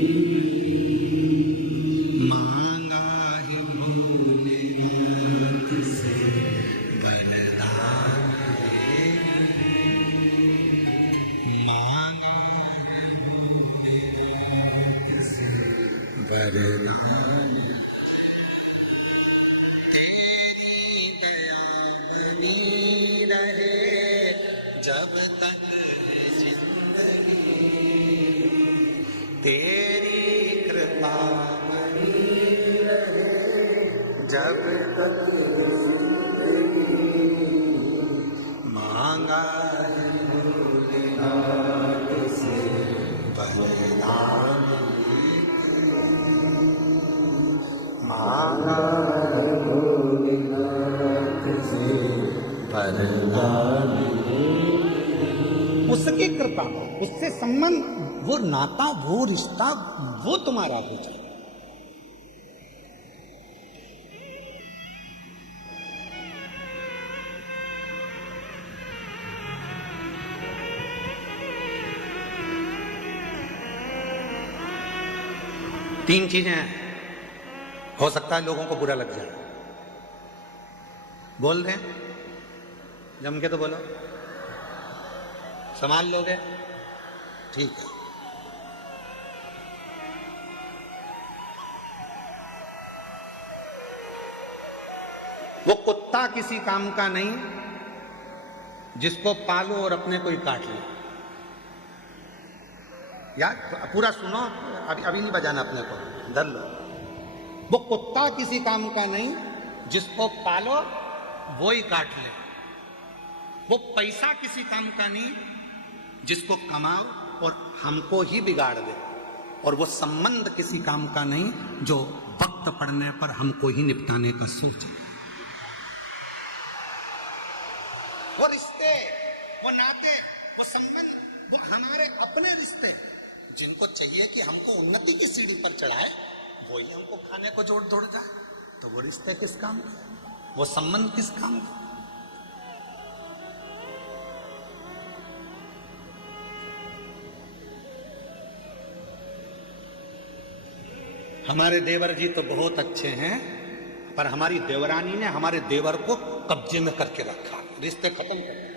मांगा ही भोलेनाथ से वरदान है, मांगा है भोलेनाथ से वरदान, तेरी दया बनी रहे जब तक है जिंदगी, तेरी कृपा बनी रहे जब तक है जिंदगी, मांगा है भोलेनाथ से वरदान, मांगा है भोलेनाथ से वरदान, उसकी कृपा, उससे संबंध, वो नाता, वो रिश्ता, वो तुम्हारा हो जाए। तीन चीजें हैं, हो सकता है लोगों को बुरा लग जाए, बोल रहे हैं, जम के तो बोलो, संभाल लोगे, ठीक है। वो कुत्ता किसी काम का नहीं जिसको पालो और अपने को ही काट लो। यार पूरा सुनो, अभी नहीं बजाना अपने को, धर लो। वो कुत्ता किसी काम का नहीं जिसको पालो वो ही काट ले। वो पैसा किसी काम का नहीं जिसको कमाओ और हमको ही बिगाड़ दे। और वो संबंध किसी काम का नहीं जो वक्त पड़ने पर हमको ही निपटाने का सोचे। वो रिश्ते, वो नाते, वो संबंध, वो हमारे अपने रिश्ते जिनको चाहिए कि हमको उन्नति की सीढ़ी पर चढ़ाए, वही हमको खाने को जोड़ तोड़ जाए। तो वो रिश्ते किस काम के, वो संबंध किस काम के? हमारे देवर जी तो बहुत अच्छे हैं, पर हमारी देवरानी ने हमारे देवर को कब्जे में करके रखा, रिश्ते खत्म कर दिए।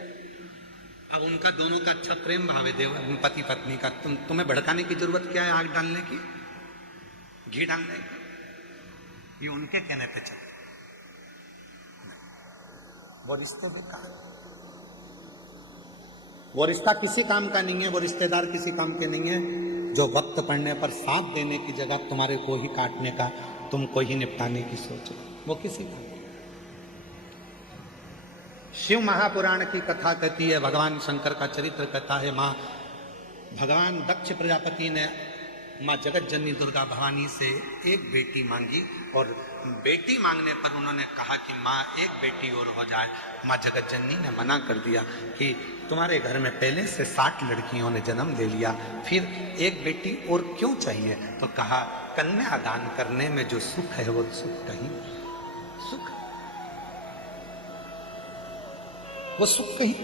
अब उनका दोनों का अच्छा प्रेम भाव है, देवर पति पत्नी का। तुम्हें भड़काने की जरूरत क्या है? आग डालने की, घी डालने की, ये उनके कहने पे चले। वो रिश्ते बेकार, वो रिश्ता किसी काम का नहीं है, वो रिश्तेदार किसी काम के नहीं है जो वक्त पड़ने पर साथ देने की जगह तुम्हारे को ही काटने का, तुमको ही निपटाने की सोच, वो किसी काम का। शिव महापुराण की कथा कहती है, भगवान शंकर का चरित्र कहता है, माँ भगवान दक्ष प्रजापति ने माँ जगत जननी दुर्गा भवानी से एक बेटी मांगी, और बेटी मांगने पर उन्होंने कहा कि माँ एक बेटी और हो जाए। माँ जगत जननी ने मना कर दिया कि तुम्हारे घर में पहले से 60 लड़कियों ने जन्म ले लिया, फिर एक बेटी और क्यों चाहिए? तो कहा कन्यादान करने में जो सुख है वो सुख कहीं, सुख वो सुख कहीं।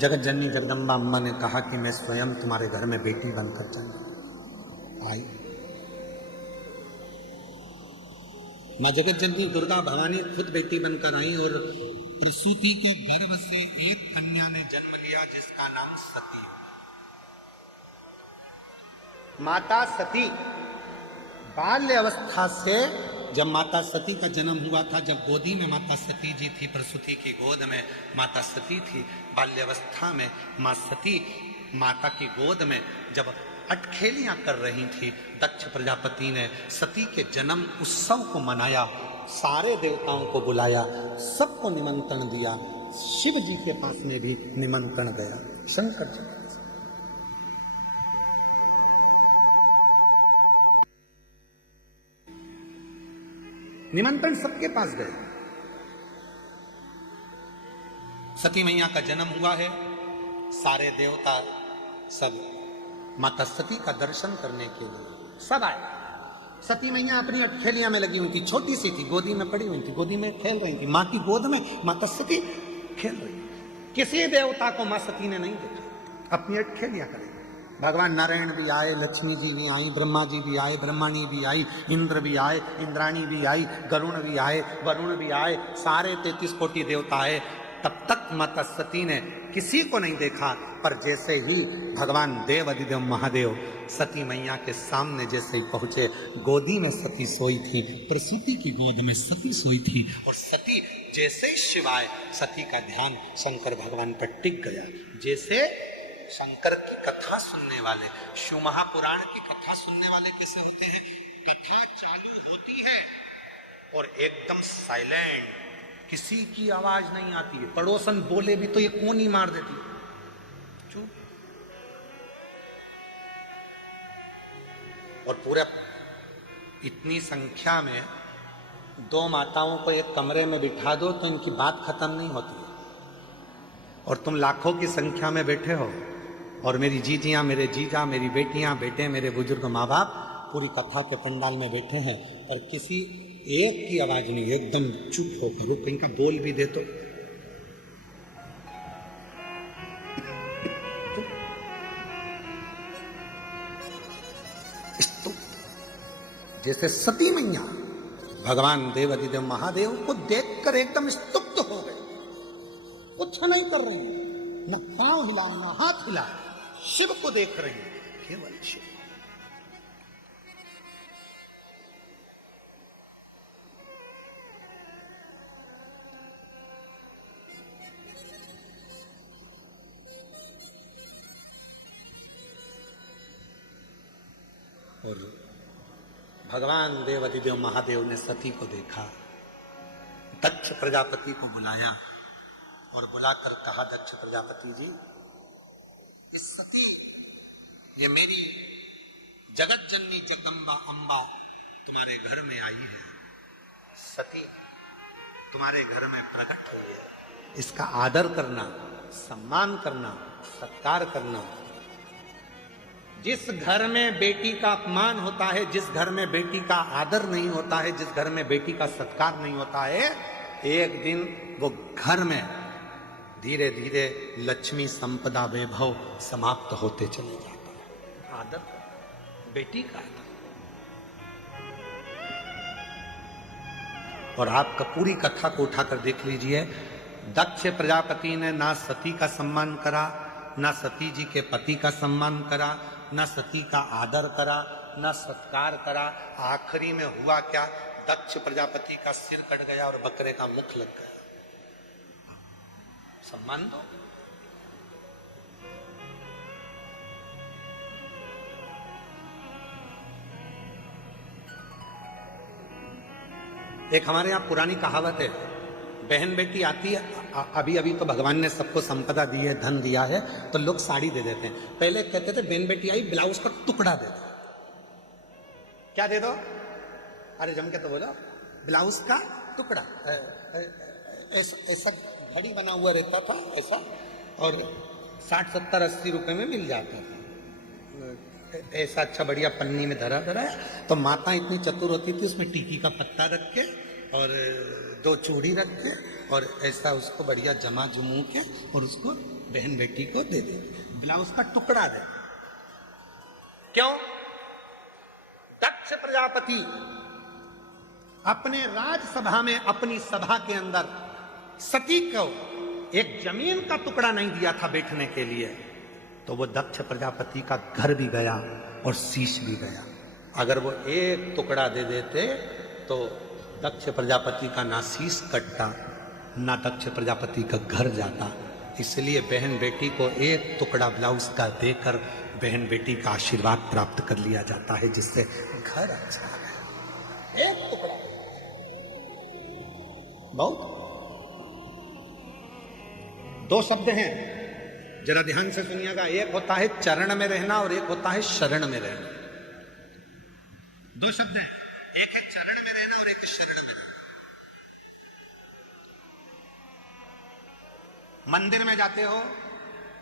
जगत जननी जगदम्बा अम्मा ने कहा कि मैं स्वयं तुम्हारे घर में बेटी बनकर चली आई। माँ जगत जननी दुर्गा भवानी खुद बेटी बनकर आई और प्रसूति के गर्भ से एक कन्या ने जन्म लिया जिसका नाम सती। माता सती बाल्य अवस्था से, जब माता सती का जन्म हुआ था, जब गोदी में माता सती जी थी, प्रसूति की गोद में माता सती थी, बाल्यावस्था में माँ सती माता की गोद में जब अटखेलियां कर रही थी, दक्ष प्रजापति ने सती के जन्म उत्सव को मनाया, सारे देवताओं को बुलाया, सबको निमंत्रण दिया। शिव जी के पास में भी निमंत्रण गया, शंकर जी के पास। निमंत्रण सबके पास गए। सती मैया का जन्म हुआ है, सारे देवता सब माता सती का दर्शन करने के लिए सब आए। सती मैया अपनी अटखेलियां में लगी हुई थी, छोटी सी थी, गोदी में पड़ी हुई थी, गोदी में खेल रही थी, माँ की गोद में माता सती खेल रही थी। किसी देवता को माँ सती ने नहीं देखा, अपनी अटखेलियां करें। भगवान नारायण भी आए, लक्ष्मी जी भी आई, ब्रह्मा जी भी आए, ब्रह्माणी भी आई, इंद्र भी आए, इंद्राणी भी आई, गरुण भी आए, वरुण भी आए, सारे 33 कोटि देवता आए। तब तक माता सती ने किसी को नहीं देखा। पर जैसे ही भगवान देव अधिदेव महादेव सती मैया के सामने जैसे ही पहुंचे, गोदी में सती सोई थी, प्रसूति की गोद में सती सोई थी, और सती जैसे ही शिवाय, सती का ध्यान शंकर भगवान पर टिक गया। जैसे शंकर की कथा सुनने वाले, शिव महापुराण की कथा सुनने वाले कैसे होते हैं? कथा चालू होती है और एकदम साइलेंट, किसी की आवाज नहीं आती है। पड़ोसन बोले भी तो ये कौन ही मार देती है, चुप। और पूरा इतनी संख्या में 2 माताओं को एक कमरे में बिठा दो तो इनकी बात खत्म नहीं होती है। और तुम लाखों की संख्या में बैठे हो, और मेरी जीजियां, मेरे जीजा, मेरी बेटियां, बेटे, मेरे बुजुर्ग माँ बाप पूरी कथा के पंडाल में बैठे हैं, पर किसी एक की आवाज नहीं, एकदम चुप होकर। वो कहीं का बोल भी दे तो जैसे सती मैया भगवान देव अधिदेव महादेव को देखकर एकदम स्तुप्त हो गए, कुछ नहीं कर रही है, न पांव हिलाए न हाथ हिलाए, शिव को देख रही है, केवल शिव। और भगवान देव अधिदेव महादेव ने सती को देखा, दक्ष प्रजापति को बुलाया और बुलाकर कहा, दक्ष प्रजापति जी, इस सती, ये मेरी जगत जननी जगदम्बा अम्बा तुम्हारे घर में आई है, सती तुम्हारे घर में प्रकट हुई है, इसका आदर करना, सम्मान करना, सत्कार करना। जिस घर में बेटी का अपमान होता है, जिस घर में बेटी का आदर नहीं होता है, जिस घर में बेटी का सत्कार नहीं होता है, एक दिन वो घर में धीरे धीरे लक्ष्मी संपदा वैभव समाप्त होते चले जाता है। आदर, बेटी का आदर। और आपका पूरी कथा को उठाकर देख लीजिए, दक्ष प्रजापति ने ना सती का सम्मान करा, ना सती जी के पति का सम्मान करा, ना सती का आदर करा, ना सत्कार करा। आखिरी में हुआ क्या? दक्ष प्रजापति का सिर कट गया और बकरे का मुख लग गया। सम्मान दो। एक हमारे यहां पुरानी कहावत है, बहन बेटी आती है, अभी अभी तो भगवान ने सबको संपदा दी है, धन दिया है, तो लोग साड़ी दे देते हैं। पहले कहते थे बहन बेटी आई, ब्लाउज का टुकड़ा दे दो। क्या दे दो? अरे जम के तो बोलो, ब्लाउज का टुकड़ा। ऐसा घड़ी बना हुआ रहता था ऐसा, और 60, 70, 80 रुपए में मिल जाता था। ऐसा अच्छा बढ़िया पन्नी में धरा धरा है। तो माता इतनी चतुर होती थी, उसमें टीकी का पत्ता रख के और 2 चूड़ी रख के और ऐसा उसको बढ़िया जमा जमू के और उसको बहन बेटी को दे दे, ब्लाउज का टुकड़ा दे। क्यों? दक्ष प्रजापति अपने राजसभा में, अपनी सभा के अंदर सती को एक जमीन का टुकड़ा नहीं दिया था बैठने के लिए, तो वो दक्ष प्रजापति का घर भी गया और शीश भी गया। अगर वो एक टुकड़ा दे देते तो दक्ष प्रजापति का ना शीश कटता, ना दक्ष प्रजापति का घर जाता। इसलिए बहन बेटी को एक टुकड़ा ब्लाउज का देकर बहन बेटी का आशीर्वाद प्राप्त कर लिया जाता है, जिससे घर अच्छा है। एक टुकड़ा बहुत। 2 शब्द हैं, जरा ध्यान से सुनिएगा। एक होता है चरण में रहना और एक होता है शरण में रहना। 2 शब्द हैं, एक है चरण में रहना और एक शरण में रहना। मंदिर में जाते हो,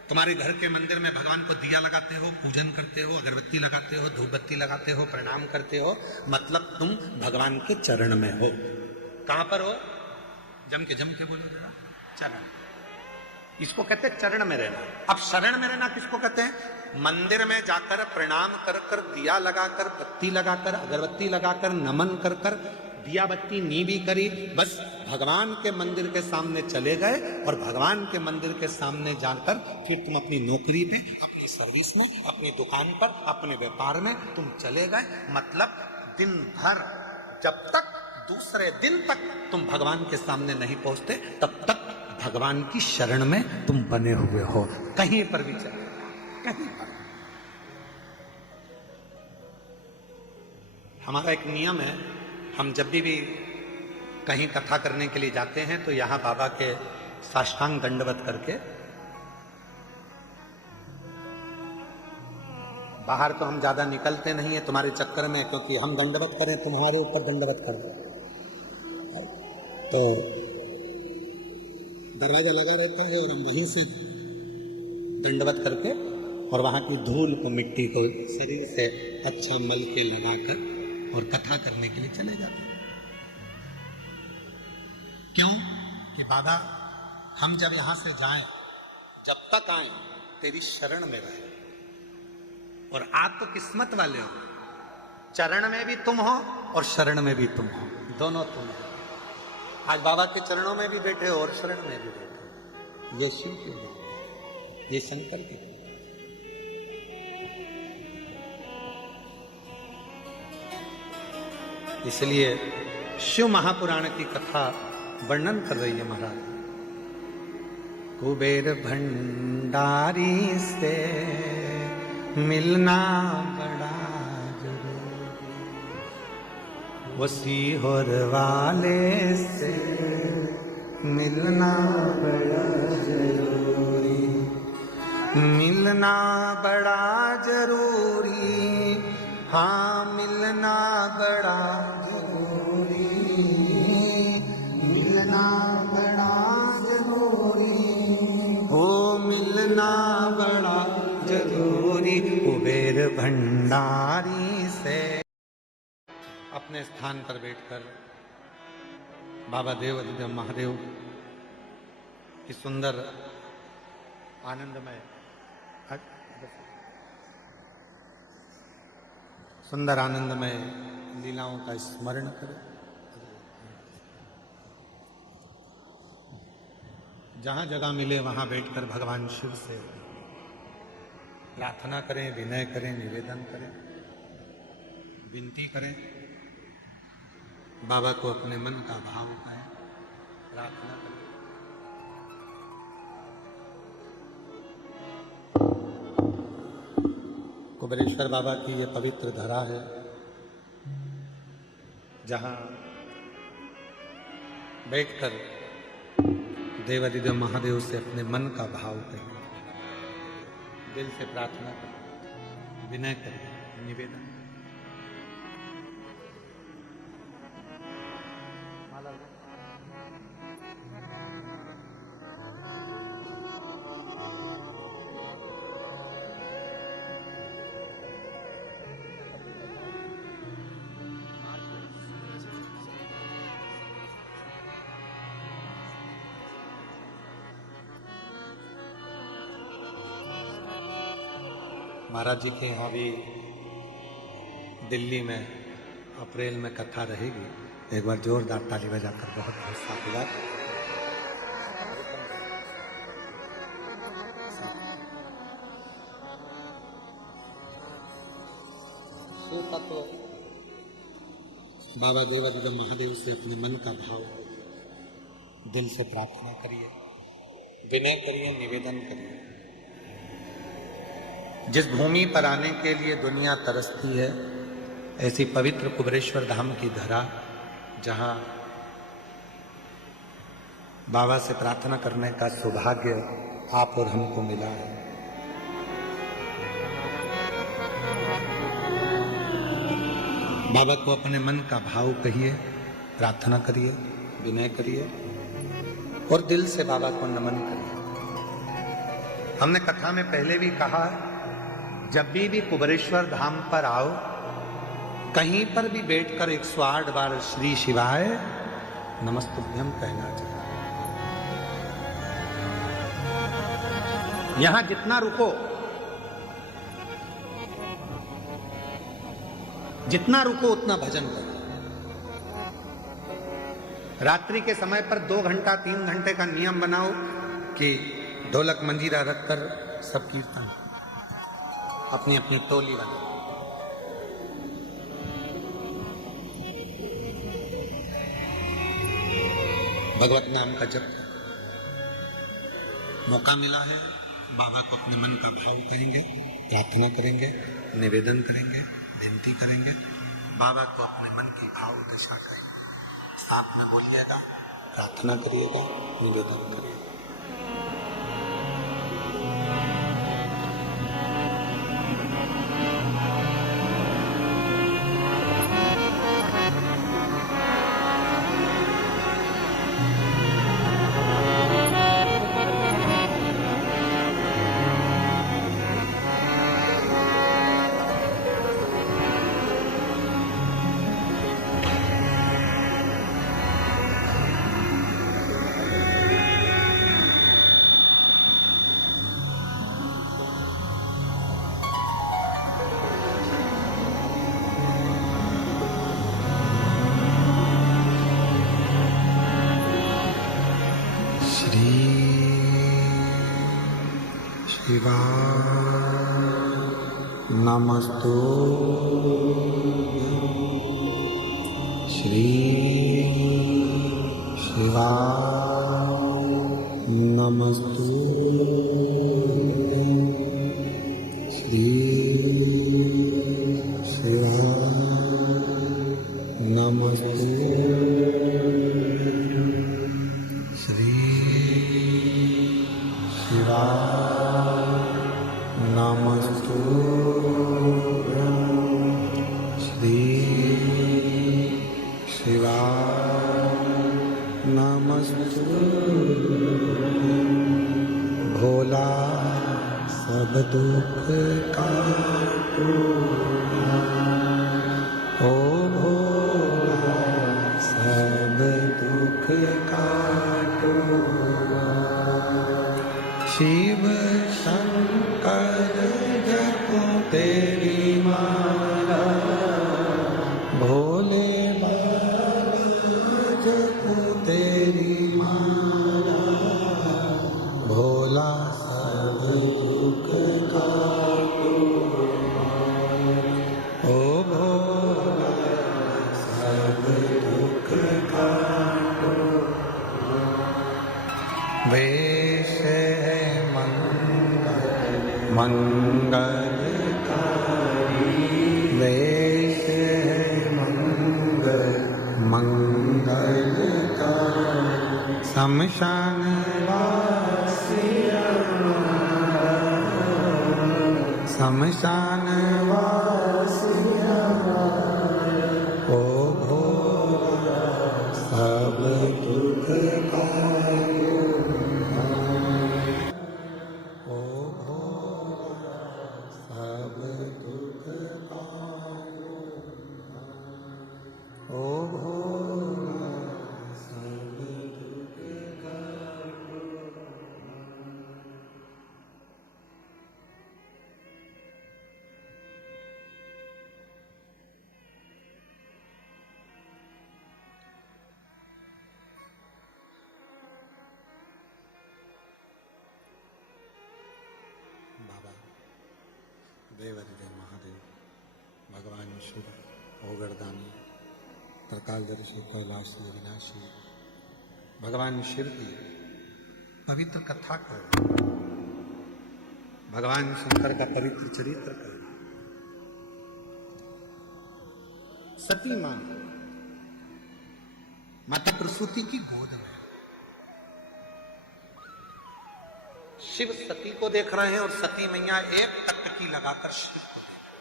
तुम्हारे घर के मंदिर में भगवान को दिया लगाते हो, पूजन करते हो, अगरबत्ती लगाते हो, धूप बत्ती लगाते हो, प्रणाम करते हो, मतलब तुम भगवान के चरण में हो। कहां पर हो? जम के बोलो जरा, चरण। इसको कहते हैं चरण में रहना। अब शरण में रहना किसको कहते हैं? मंदिर में जाकर प्रणाम कर कर, दिया लगाकर, बत्ती लगाकर, अगरबत्ती लगाकर, नमन कर कर, दिया बत्ती नीवी करी, बस भगवान के मंदिर के सामने चले गए और भगवान के मंदिर के सामने जाकर फिर तुम अपनी नौकरी पे, अपनी सर्विस में, अपनी दुकान पर, अपने व्यापार में तुम चले गए। मतलब दिन भर जब तक दूसरे दिन तक तुम भगवान के सामने नहीं पहुंचते तब तक भगवान की शरण में तुम बने हुए हो। कहीं पर भी चले, कहीं पर। हमारा एक नियम है, हम जब भी कहीं कथा करने के लिए जाते हैं तो यहां बाबा के साष्टांग दंडवत करके, बाहर तो हम ज्यादा निकलते नहीं है तुम्हारे चक्कर में, क्योंकि हम दंडवत करें तुम्हारे ऊपर दंडवत कर दो, तो दरवाजा लगा रहता है और हम वहीं से दंडवत करके और वहां की धूल को, मिट्टी को शरीर से अच्छा मल के लगाकर और कथा करने के लिए चले जाते हैं। क्यों? कि बाबा हम जब यहां से जाएं, जब तक आए तेरी शरण में रहे। और आप तो किस्मत वाले हो, चरण में भी तुम हो और शरण में भी तुम हो, दोनों तुम हो। आज बाबा के चरणों में भी बैठे हो और शरण में भी बैठे हो। ये शिव के लिए, ये शंकर के लिए। इसलिए शिव महापुराण की कथा वर्णन कर रही है महाराज। कुबेर भंडारी से मिलना बड़ा जरूरी, वसीहोर वाले से मिलना बड़ा जरूरी, मिलना बड़ा जरूरी, हाँ मिलना बड़ा जरूरी, मिलना बड़ा जरूरी, हो मिलना बड़ा जरूरी। कुबेर भंडारी से अपने स्थान पर बैठकर बाबा देव अधिदेव महादेव की सुंदर आनंदमय सुंदर आनंदमय लीलाओं का स्मरण करें। जहां जगह मिले वहां बैठकर भगवान शिव से प्रार्थना करें, विनय करें, निवेदन करें, विनती करें, बाबा को अपने मन का भाव कहें, प्रार्थना करें। कुबेरेश्वर बाबा की ये पवित्र धरा है जहां बैठकर देवादिदेव महादेव से अपने मन का भाव करें, दिल से प्रार्थना करें, विनय करें, निवेदन। महाराज जी के यहाँ भी दिल्ली में अप्रैल में कथा रहेगी। एक बार जोरदार ताली बजाकर बहुत बहुत साधुवाद। तो बाबा देवादिदेव महादेव से अपने मन का भाव दिल से प्रार्थना करिए, विनय करिए, निवेदन करिए। जिस भूमि पर आने के लिए दुनिया तरसती है, ऐसी पवित्र कुबेरेश्वर धाम की धरा जहां बाबा से प्रार्थना करने का सौभाग्य आप और हमको मिला है। बाबा को अपने मन का भाव कहिए, प्रार्थना करिए, विनय करिए और दिल से बाबा को नमन करिए। हमने कथा में पहले भी कहा, जब भी कुबेरेश्वर धाम पर आओ, कहीं पर भी बैठकर 108 बार श्री शिवाय नमस्तुभ्यम कहना चाहिए। यहां जितना रुको, उतना भजन करो। रात्रि के समय पर 2 घंटा 3 घंटे का नियम बनाओ कि ढोलक मंजीरा रखकर सब कीर्तन, अपनी अपनी टोली बनाओ। भगवत नाम का जप मौका मिला है, बाबा को अपने मन का भाव कहेंगे, प्रार्थना करेंगे, निवेदन करेंगे, विनती करेंगे, बाबा को अपने मन की भाव दिशा कहेंगे। साथ में बोलिएगा, प्रार्थना करिएगा, निवेदन करिएगा। नमस्तु श्री शिवाय नमस्तु श्री शिवाय नमस्तु श्री शिवाय नमस्तु श्री शिवाय नमस्तु। भोला सब दुख काटो, ओ भोला सब दुख काटो। शिव शंकर जपो तेरी माला, भोले बाबा जपो तेरी माला। भोला सब दुख काटो, ओ भोला सब दुख काटो। वेश है मंगलकारी, वेश है मंगलकारी। शमशान वासिया, शमशान वासिया, ओ भोला सब दुख काटो। ओ भोला सब दुख काटो, ओ भोला सब दुख काटो। बाबा देवादिदेव महादेव, भगवान शिव, ओगरदानी, त्रिकालदर्शी, कैलाशी, विनाशी, भगवान शिव की पवित्र कथा करो, भगवान शंकर का पवित्र चरित्र करो। सती मां माता प्रसूति की गोद में शिव सती को देख रहे हैं और सती मैया एक टकटकी लगाकर शिव को देख रहे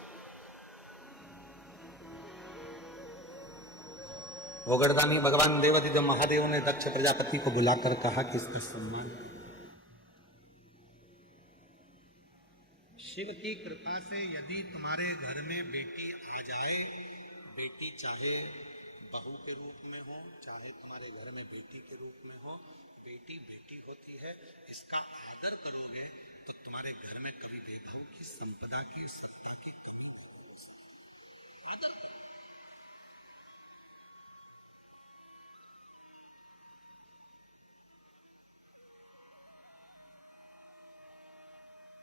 हैं। ओगरदानी भगवान देवादिदेव महादेव ने दक्ष प्रजापति को बुलाकर कहा कि इसका सम्मान करो। शिव की कृपा से यदि तुम्हारे घर में बेटी आ जाए, बेटी चाहे बहू के रूप में हो, चाहे तुम्हारे घर में बेटी के रूप में हो, बेटी बेटी होती है, इसका आदर करोगे तो तुम्हारे घर में कभी बेबहू की, संपदा की, सत्ता की आदर करो।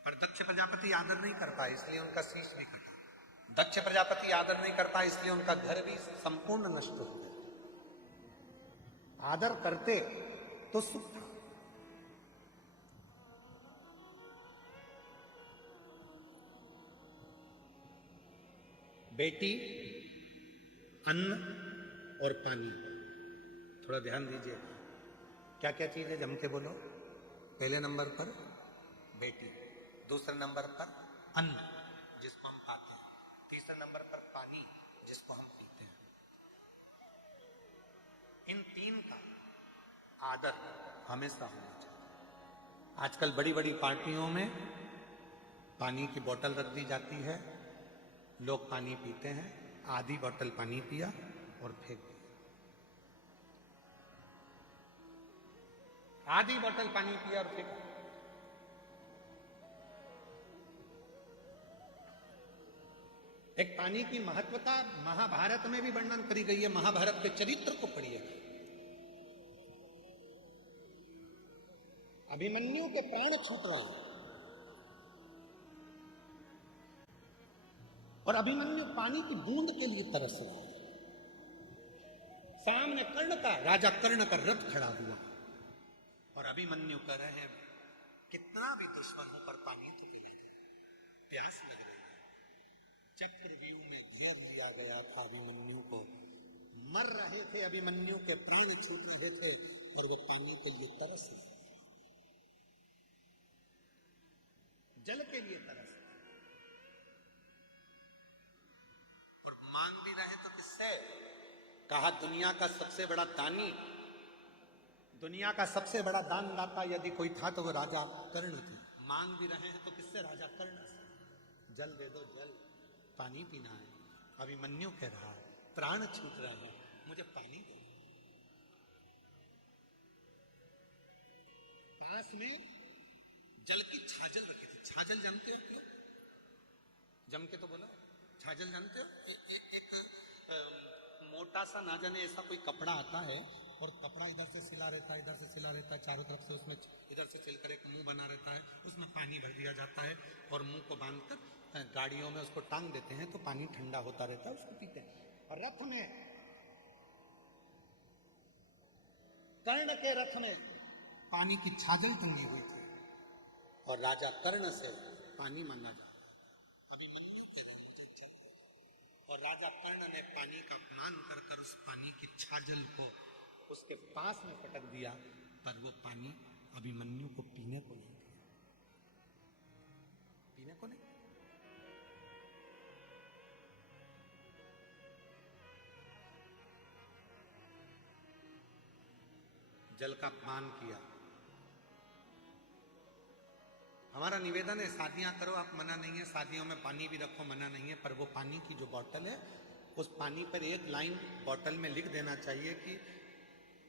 पर दक्ष प्रजापति आदर नहीं कर पाए, इसलिए उनका शीश भी कटा। दक्ष प्रजापति आदर नहीं कर पाए, इसलिए उनका घर भी संपूर्ण नष्ट हो गया। आदर करते तो सुख था। बेटी, अन्न और पानी, थोड़ा ध्यान दीजिए। क्या क्या चीज है जम के बोलो। पहले नंबर पर बेटी, दूसरे नंबर पर अन्न जिसको हम खाते हैं, तीसरे नंबर पर पानी जिसको हम पीते हैं। इन तीन का आदर हमेशा होना चाहिए। आजकल बड़ी बड़ी पार्टियों में पानी की बोतल रख दी जाती है, लोग पानी पीते हैं, आधी बोतल पानी पिया और फेंक दिया। आधी बोतल पानी पिया और फेंक। एक पानी की महत्वता महाभारत में भी वर्णन करी गई है। महाभारत के चरित्र को पढ़िए। अभिमन्यु के प्राण छूट रहे हैं और अभिमन्यु पानी की बूंद के लिए तरस रहा है। सामने कर्ण का, राजा कर्ण का रथ खड़ा हुआ और अभिमन्यु कह रहे हैं कितना भी दुश्मन हो पर पानी तो पी ले, प्यास लग रही है। चक्रव्यूह में घेर लिया गया था अभिमन्यु को, मर रहे थे, अभिमन्यु के प्राण छूट रहे थे और वो पानी के लिए तरस रहे, जल के लिए तरस रहे। और मांग भी रहे तो किससे? कहा दुनिया का सबसे बड़ा दानी, दुनिया का सबसे बड़ा दानदाता यदि कोई था तो वो राजा कर्ण थे। मांग भी रहे हैं तो किससे? राजा कर्ण से। जल दे दो, जल, पानी पीना है। अभिमन्यु कह रहा है प्राण छूट रहा है, मुझे पानी दो। पास में जल की छाजल रखी थी। छाजल जानते हो क्या? जम के तो बोला, छाजल जानते हो? एक मोटा सा, ना जाने ऐसा कोई कपड़ा आता है और कपड़ा इधर से सिला रहता है, इधर से सिला रहता है, चारों तरफ से उसमें इधर से सिलकर एक मुंह बना रहता है, उसमें पानी भर दिया जाता है और मुंह को बांधकर गाड़ियों में उसको टांग देते हैं तो पानी ठंडा होता रहता है, उसको पीते हैं। और रथ में, कर्ण के रथ में पानी की छाजल टंगी हुई थी और राजा कर्ण से पानी मांगा जाता है। अभिमन्यु के रथ मुझे जल, और राजा कर्ण ने पानी का अपमान कर उस पानी की छाजल को उसके पास में पटक दिया, पर वो पानी अभिमन्यु को पीने को नहीं दिया, पीने को नहीं। जल का अपमान किया। हमारा निवेदन है शादियां करो, आप मना नहीं है, शादियों में पानी भी रखो, मना नहीं है, पर वो पानी की जो बोतल है उस पानी पर एक लाइन बोतल में लिख देना चाहिए कि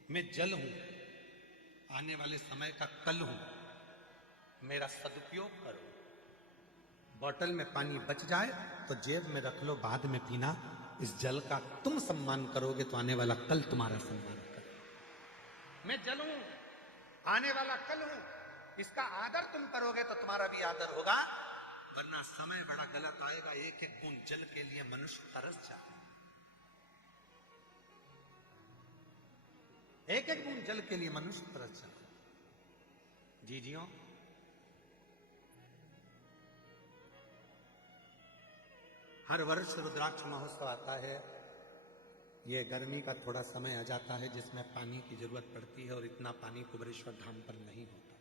मैं जल हूं, आने वाले समय का कल हूं, मेरा सदुपयोग करो। बोतल में पानी बच जाए तो जेब में रख लो, बाद में पीना। इस जल का तुम सम्मान करोगे तो आने वाला कल तुम्हारा सम्मान करो। मैं जल हूं, आने वाला कल हूं, इसका आदर तुम करोगे तो तुम्हारा भी आदर होगा, वरना समय बड़ा गलत आएगा। एक एक बूंद जल के लिए मनुष्य तरस जाए, एक एक बूंद जल के लिए मनुष्य तरस जाए। जी जियो। हर वर्ष रुद्राक्ष महोत्सव आता है। ये गर्मी का थोड़ा समय आ जाता है जिसमें पानी की जरूरत पड़ती है और इतना पानी कुबेरेश्वर धाम पर नहीं होता,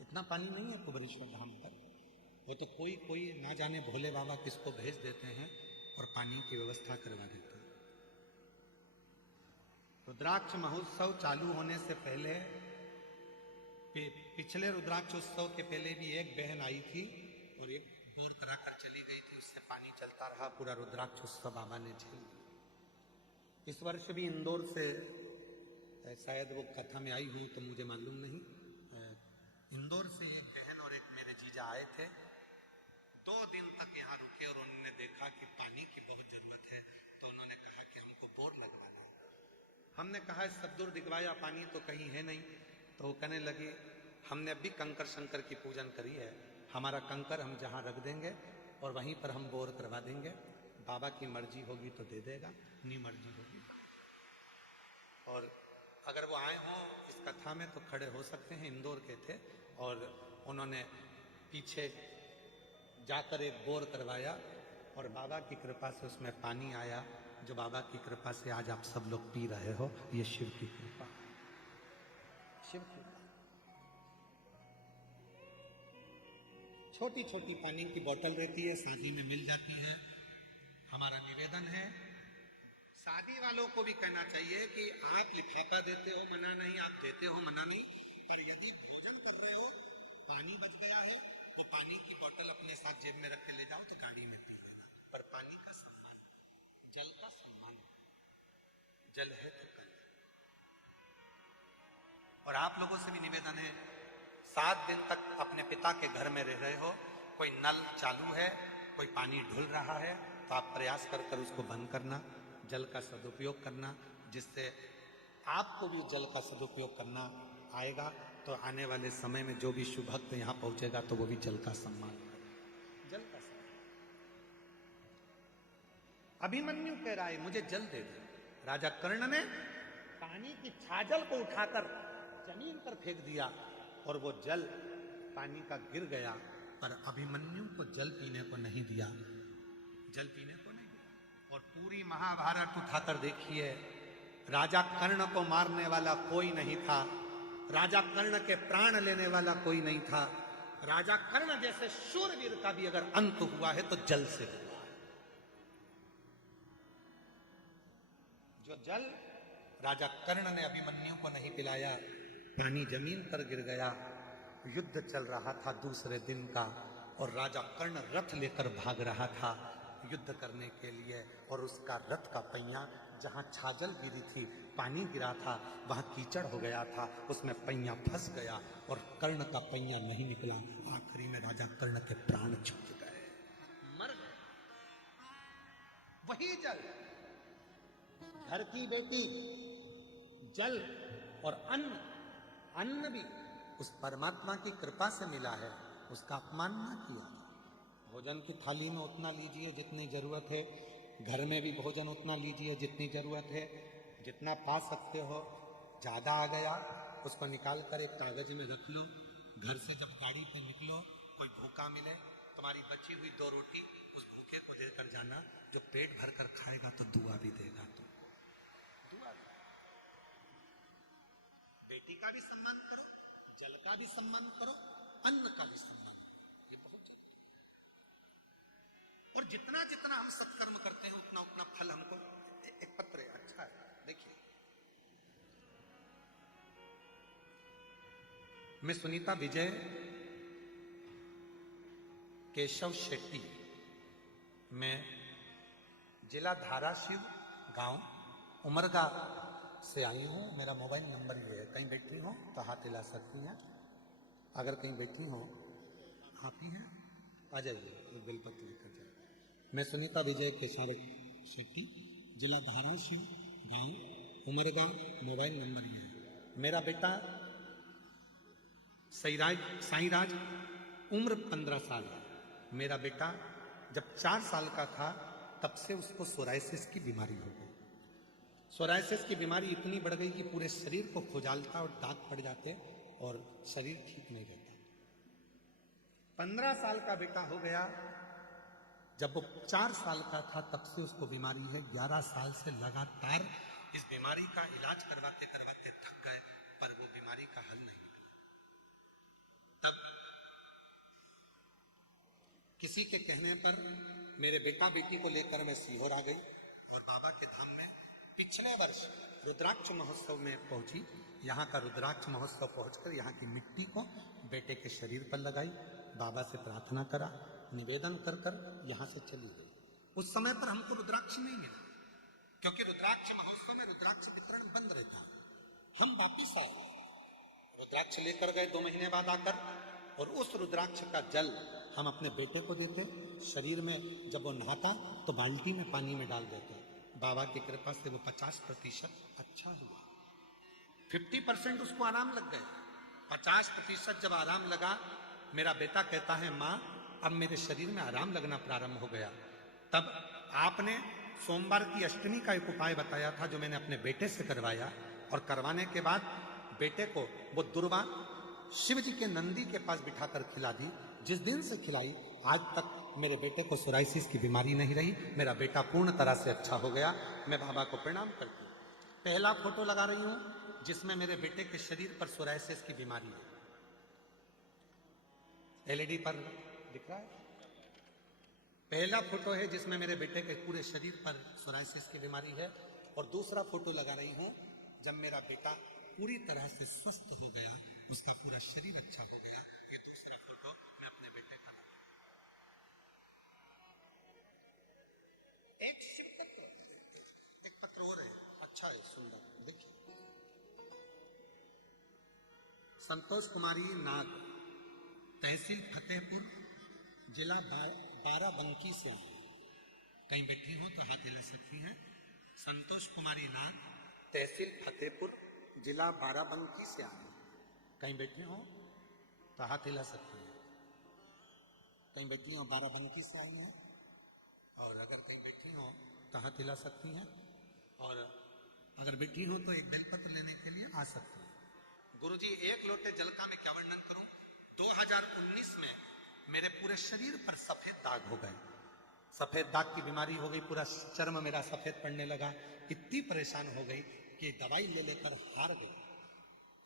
इतना पानी नहीं है कुबेरेश्वर धाम पर। वो तो कोई कोई ना जाने भोले बाबा किसको भेज देते हैं और पानी की व्यवस्था करवा देते हैं। रुद्राक्ष महोत्सव चालू होने से पहले पिछले रुद्राक्ष उत्सव के पहले भी एक बहन आई थी और एक बोर कराकर चली गई थी, उससे पानी चलता रहा, पूरा रुद्राक्ष उत्सव बाबा ने झेल लिया। इस वर्ष भी इंदौर से शायद वो कथा में आई हुई तो मुझे मालूम नहीं, इंदौर से एक बहन और एक मेरे जीजा आए थे, 2 दिन तक यहाँ रुके और उन्होंने देखा कि पानी की बहुत जरूरत है, तो उन्होंने कहा कि हमको बोर लगवाना है। हमने कहा सब दूर दिखवाया, पानी तो कहीं है नहीं। तो वो कहने लगी हमने अभी कंकर शंकर की पूजन करी है, हमारा कंकर हम जहाँ रख देंगे और वहीं पर हम बोर करवा देंगे, बाबा की मर्जी होगी तो दे देगा, नहीं मर्जी होगी। और अगर वो आए हों इस कथा में तो खड़े हो सकते हैं, इंदौर के थे और उन्होंने पीछे जाकर एक बोर करवाया और बाबा की कृपा से उसमें पानी आया, जो बाबा की कृपा से आज आप सब लोग पी रहे हो। ये शिव की कृपा, शिव की कृपा। छोटी छोटी पानी की बोतल रहती है, शादी में मिल जाती है। हमारा निवेदन है शादी वालों को भी कहना चाहिए कि आप लिफाफा देते हो मना नहीं, आप देते हो मना नहीं, पर यदि भोजन कर रहे हो पानी बच गया है, वो पानी की बोतल अपने साथ जेब में रख के ले जाओ तो गाड़ी में पी लेना। पर पानी का सम्मान, जल का सम्मान, जल है तो कल। और आप लोगों से भी निवेदन है, 7 दिन तक अपने पिता के घर में रह रहे हो, कोई नल चालू है, कोई पानी ढुल रहा है, तो आप प्रयास कर कर उसको बंद करना, जल का सदुपयोग करना, जिससे आपको भी जल का सदुपयोग करना आएगा। तो आने वाले समय में जो भी शुभ भक्त यहाँ पहुंचेगा तो वो भी जल का सम्मान करेगा, जल का सम्मान। अभिमन्यु कह रहा है मुझे जल दे दे। राजा कर्ण ने पानी की छाजल को उठाकर जमीन पर फेंक दिया और वो जल पानी का गिर गया, पर अभिमन्यु को जल पीने को नहीं दिया, जल पीने को नहीं दिया। और पूरी महाभारत उठाकर देखिए, राजा कर्ण को मारने वाला कोई नहीं था, राजा कर्ण के प्राण लेने वाला कोई नहीं था। राजा कर्ण जैसे शूरवीर का भी अगर अंत हुआ है तो जल से हुआ है। जो जल राजा कर्ण ने अभिमन्यु को नहीं पिलाया, पानी जमीन पर गिर गया। युद्ध चल रहा था दूसरे दिन का और राजा कर्ण रथ लेकर भाग रहा था युद्ध करने के लिए, और उसका रथ का पहिया जहां छाजल गिरी थी, पानी गिरा था, वहां कीचड़ हो गया था, उसमें पहिया फंस गया और कर्ण का पहिया नहीं निकला। आखिरी में राजा कर्ण के प्राण छूट गए, मर गए। वही जल, घर की बेटी, जल और अन्न, अन्न भी उस परमात्मा की कृपा से मिला है, उसका अपमान ना किया। भोजन की थाली में उतना लीजिए जितनी जरूरत है, घर में भी भोजन उतना लीजिए जितनी जरूरत है, जितना पा सकते हो। ज्यादा आ गया उसको निकाल कर एक कागज में रख लो, घर से जब गाड़ी पे निकलो कोई भूखा मिले, तुम्हारी बची हुई 2 रोटी उस भूखे को देकर जाना, जो पेट भर कर खाएगा तो दुआ भी देगा। तो दुआ भी, बेटी का भी सम्मान करो, जल का भी सम्मान करो, अन्न का भी सम्मान करो, ये बहुत जरूरी है। और जितना जितना हम सत्कर्म करते हैं उतना उतना फल हमको। एक पत्र है, अच्छा है, देखिए। मैं सुनीता विजय केशव शेट्टी, मैं जिला धाराशिव, गांव उमरगा से आई हूं। मेरा मोबाइल नंबर ये है, कहीं बैठी हो तो हाथ हिला सकती हैं, अगर कहीं बैठी हो आप ही हैं, आ जाइए, बेलपत्र लेकर जाइए। मैं सुनीता विजय केशव शेट्टी, जिला धाराशिव, गांव उमरगा, मोबाइल नंबर ये है। मेरा बेटा साईराज, उम्र 15 साल है। मेरा बेटा जब 4 साल का था तब से उसको सोराइसिस की बीमारी हो गई। सोराइसिस की बीमारी इतनी बढ़ गई कि पूरे शरीर को खुजालता और दाग पड़ जाते और शरीर ठीक नहीं रहता। 15 साल का बेटा हो गया, जब वो 4 साल का था तब से उसको बीमारी है। 11 साल से लगातार इस बीमारी का इलाज करवाते करवाते थक गए, पर वो बीमारी का हल नहीं। तब किसी के कहने पर मेरे बेटा बेटी को लेकर मैं सीहोर आ गई और बाबा के धाम में पिछले वर्ष रुद्राक्ष महोत्सव में पहुंची। यहाँ का रुद्राक्ष महोत्सव पहुंचकर यहाँ की मिट्टी को बेटे के शरीर पर लगाई, बाबा से प्रार्थना करा, निवेदन कर कर यहाँ से चली गई। उस समय पर हमको रुद्राक्ष नहीं मिला, क्योंकि रुद्राक्ष महोत्सव में रुद्राक्ष वितरण बंद रहता। हम वापिस आए, रुद्राक्ष लेकर गए 2 महीने बाद आकर, और उस रुद्राक्ष का जल हम अपने बेटे को देते। शरीर में जब वो नहाता तो बाल्टी में पानी में डाल देते। बाबा की कृपा से वो 50% अच्छा हुआ। 50% उसको आराम लग गया। 50% जब आराम लगा, मेरा बेटा कहता है, माँ अब मेरे शरीर में आराम लगना प्रारंभ हो गया। तब आपने सोमवार की अष्टमी का एक उपाय बताया था, जो मैंने अपने बेटे से करवाया, और करवाने के बाद बेटे को वो दुर्वा शिव जी के नंदी के पास बिठाकर खिला दी। जिस दिन से खिलाई आज तक मेरे बेटे को सोराइसिस की बीमारी नहीं रही। मेरा बेटा पूर्ण तरह से अच्छा हो गया। मैं बाबा को प्रणाम करती हूँ। पहला फोटो लगा रही हूं जिसमें मेरे बेटे के शरीर पर सोराइसिस की बीमारी है। एलईडी पर दिख रहा है। पहला फोटो है जिसमें मेरे बेटे के पूरे शरीर पर सोराइसिस की बीमारी है, और दूसरा फोटो लगा रही हूं जब मेरा बेटा पूरी तरह से स्वस्थ हो गया, उसका पूरा शरीर अच्छा हो गया। ये दूसरा फोटो मैं अपने बेटे का लगा। एक शिव पत्र, एक पत्र और है, अच्छा है, सुंदर, देखिए। संतोष कुमारी नाग, तहसील फतेहपुर, जिला बाराबंकी से आए। कहीं बैठी हो तो हाथ हिला सकती हैं। संतोष कुमारी नाग, तहसील फतेहपुर, जिला बाराबंकी से आए। कहीं बैठी हो तो हाथ हिला सकती हैं। कहीं बैठी हो, बाराबंकी से आई हैं, और अगर कहीं बैठी हो तो हाथ हिला सकती हैं, और अगर बैठी हो तो एक बेलपत्र लेने के लिए आ सकती हैं। गुरुजी, एक लोटे जल का मैं क्या वर्णन करूं। 2019 में मेरे पूरे शरीर पर सफेद दाग हो गए। सफेद दाग की बीमारी हो गई, पूरा चर्म मेरा सफेद पड़ने लगा। इतनी परेशान हो गई कि दवाई ले लेकर हार गई।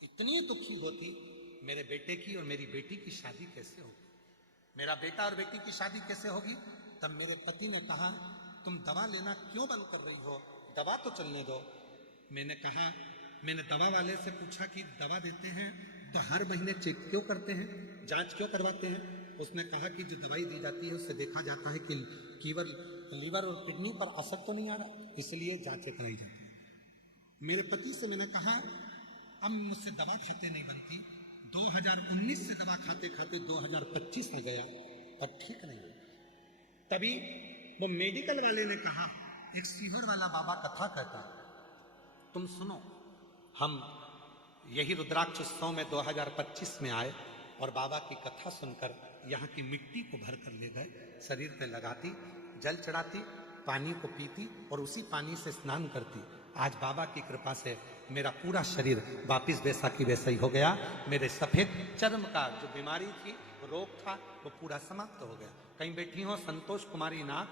इतनी दुखी होती, मेरे बेटे की और मेरी बेटी की शादी कैसे होगी, मेरा बेटा और बेटी की शादी कैसे होगी। तब मेरे पति ने कहा, तुम दवा लेना क्यों बंद कर रही हो, दवा तो चलने दो। मैंने दवा वाले से पूछा कि दवा देते हैं तो हर महीने चेक क्यों करते हैं, जांच क्यों करवाते हैं। उसने कहा कि जो दवाई दी जाती है उससे देखा जाता है कि केवल लीवर और किडनी पर असर तो नहीं आ रहा, इसलिए जांचें कराई जाती है। मेरे पति से मैंने कहा, अब मुझसे दवा खाते नहीं बनती। 2019 से दवा खाते खाते 2025 में गया और ठीक नहीं हुआ। तभी वो मेडिकल वाले ने कहा, एक सीवर वाला बाबा कथा कहता है, तुम सुनो। हम यही रुद्राक्ष उत्सव में 2025 में आए और बाबा की कथा सुनकर यहाँ की मिट्टी को भर कर ले गए, शरीर पे लगाती, जल चढ़ाती, पानी को पीती और उसी पानी से स्नान करती। आज बाबा की कृपा से मेरा पूरा शरीर वापिस वैसा की वैसा ही हो गया। मेरे सफेद चर्म का जो बीमारी थी, रोग था, वो पूरा समाप्त हो गया। कहीं बैठी हो, संतोष कुमारी नाग,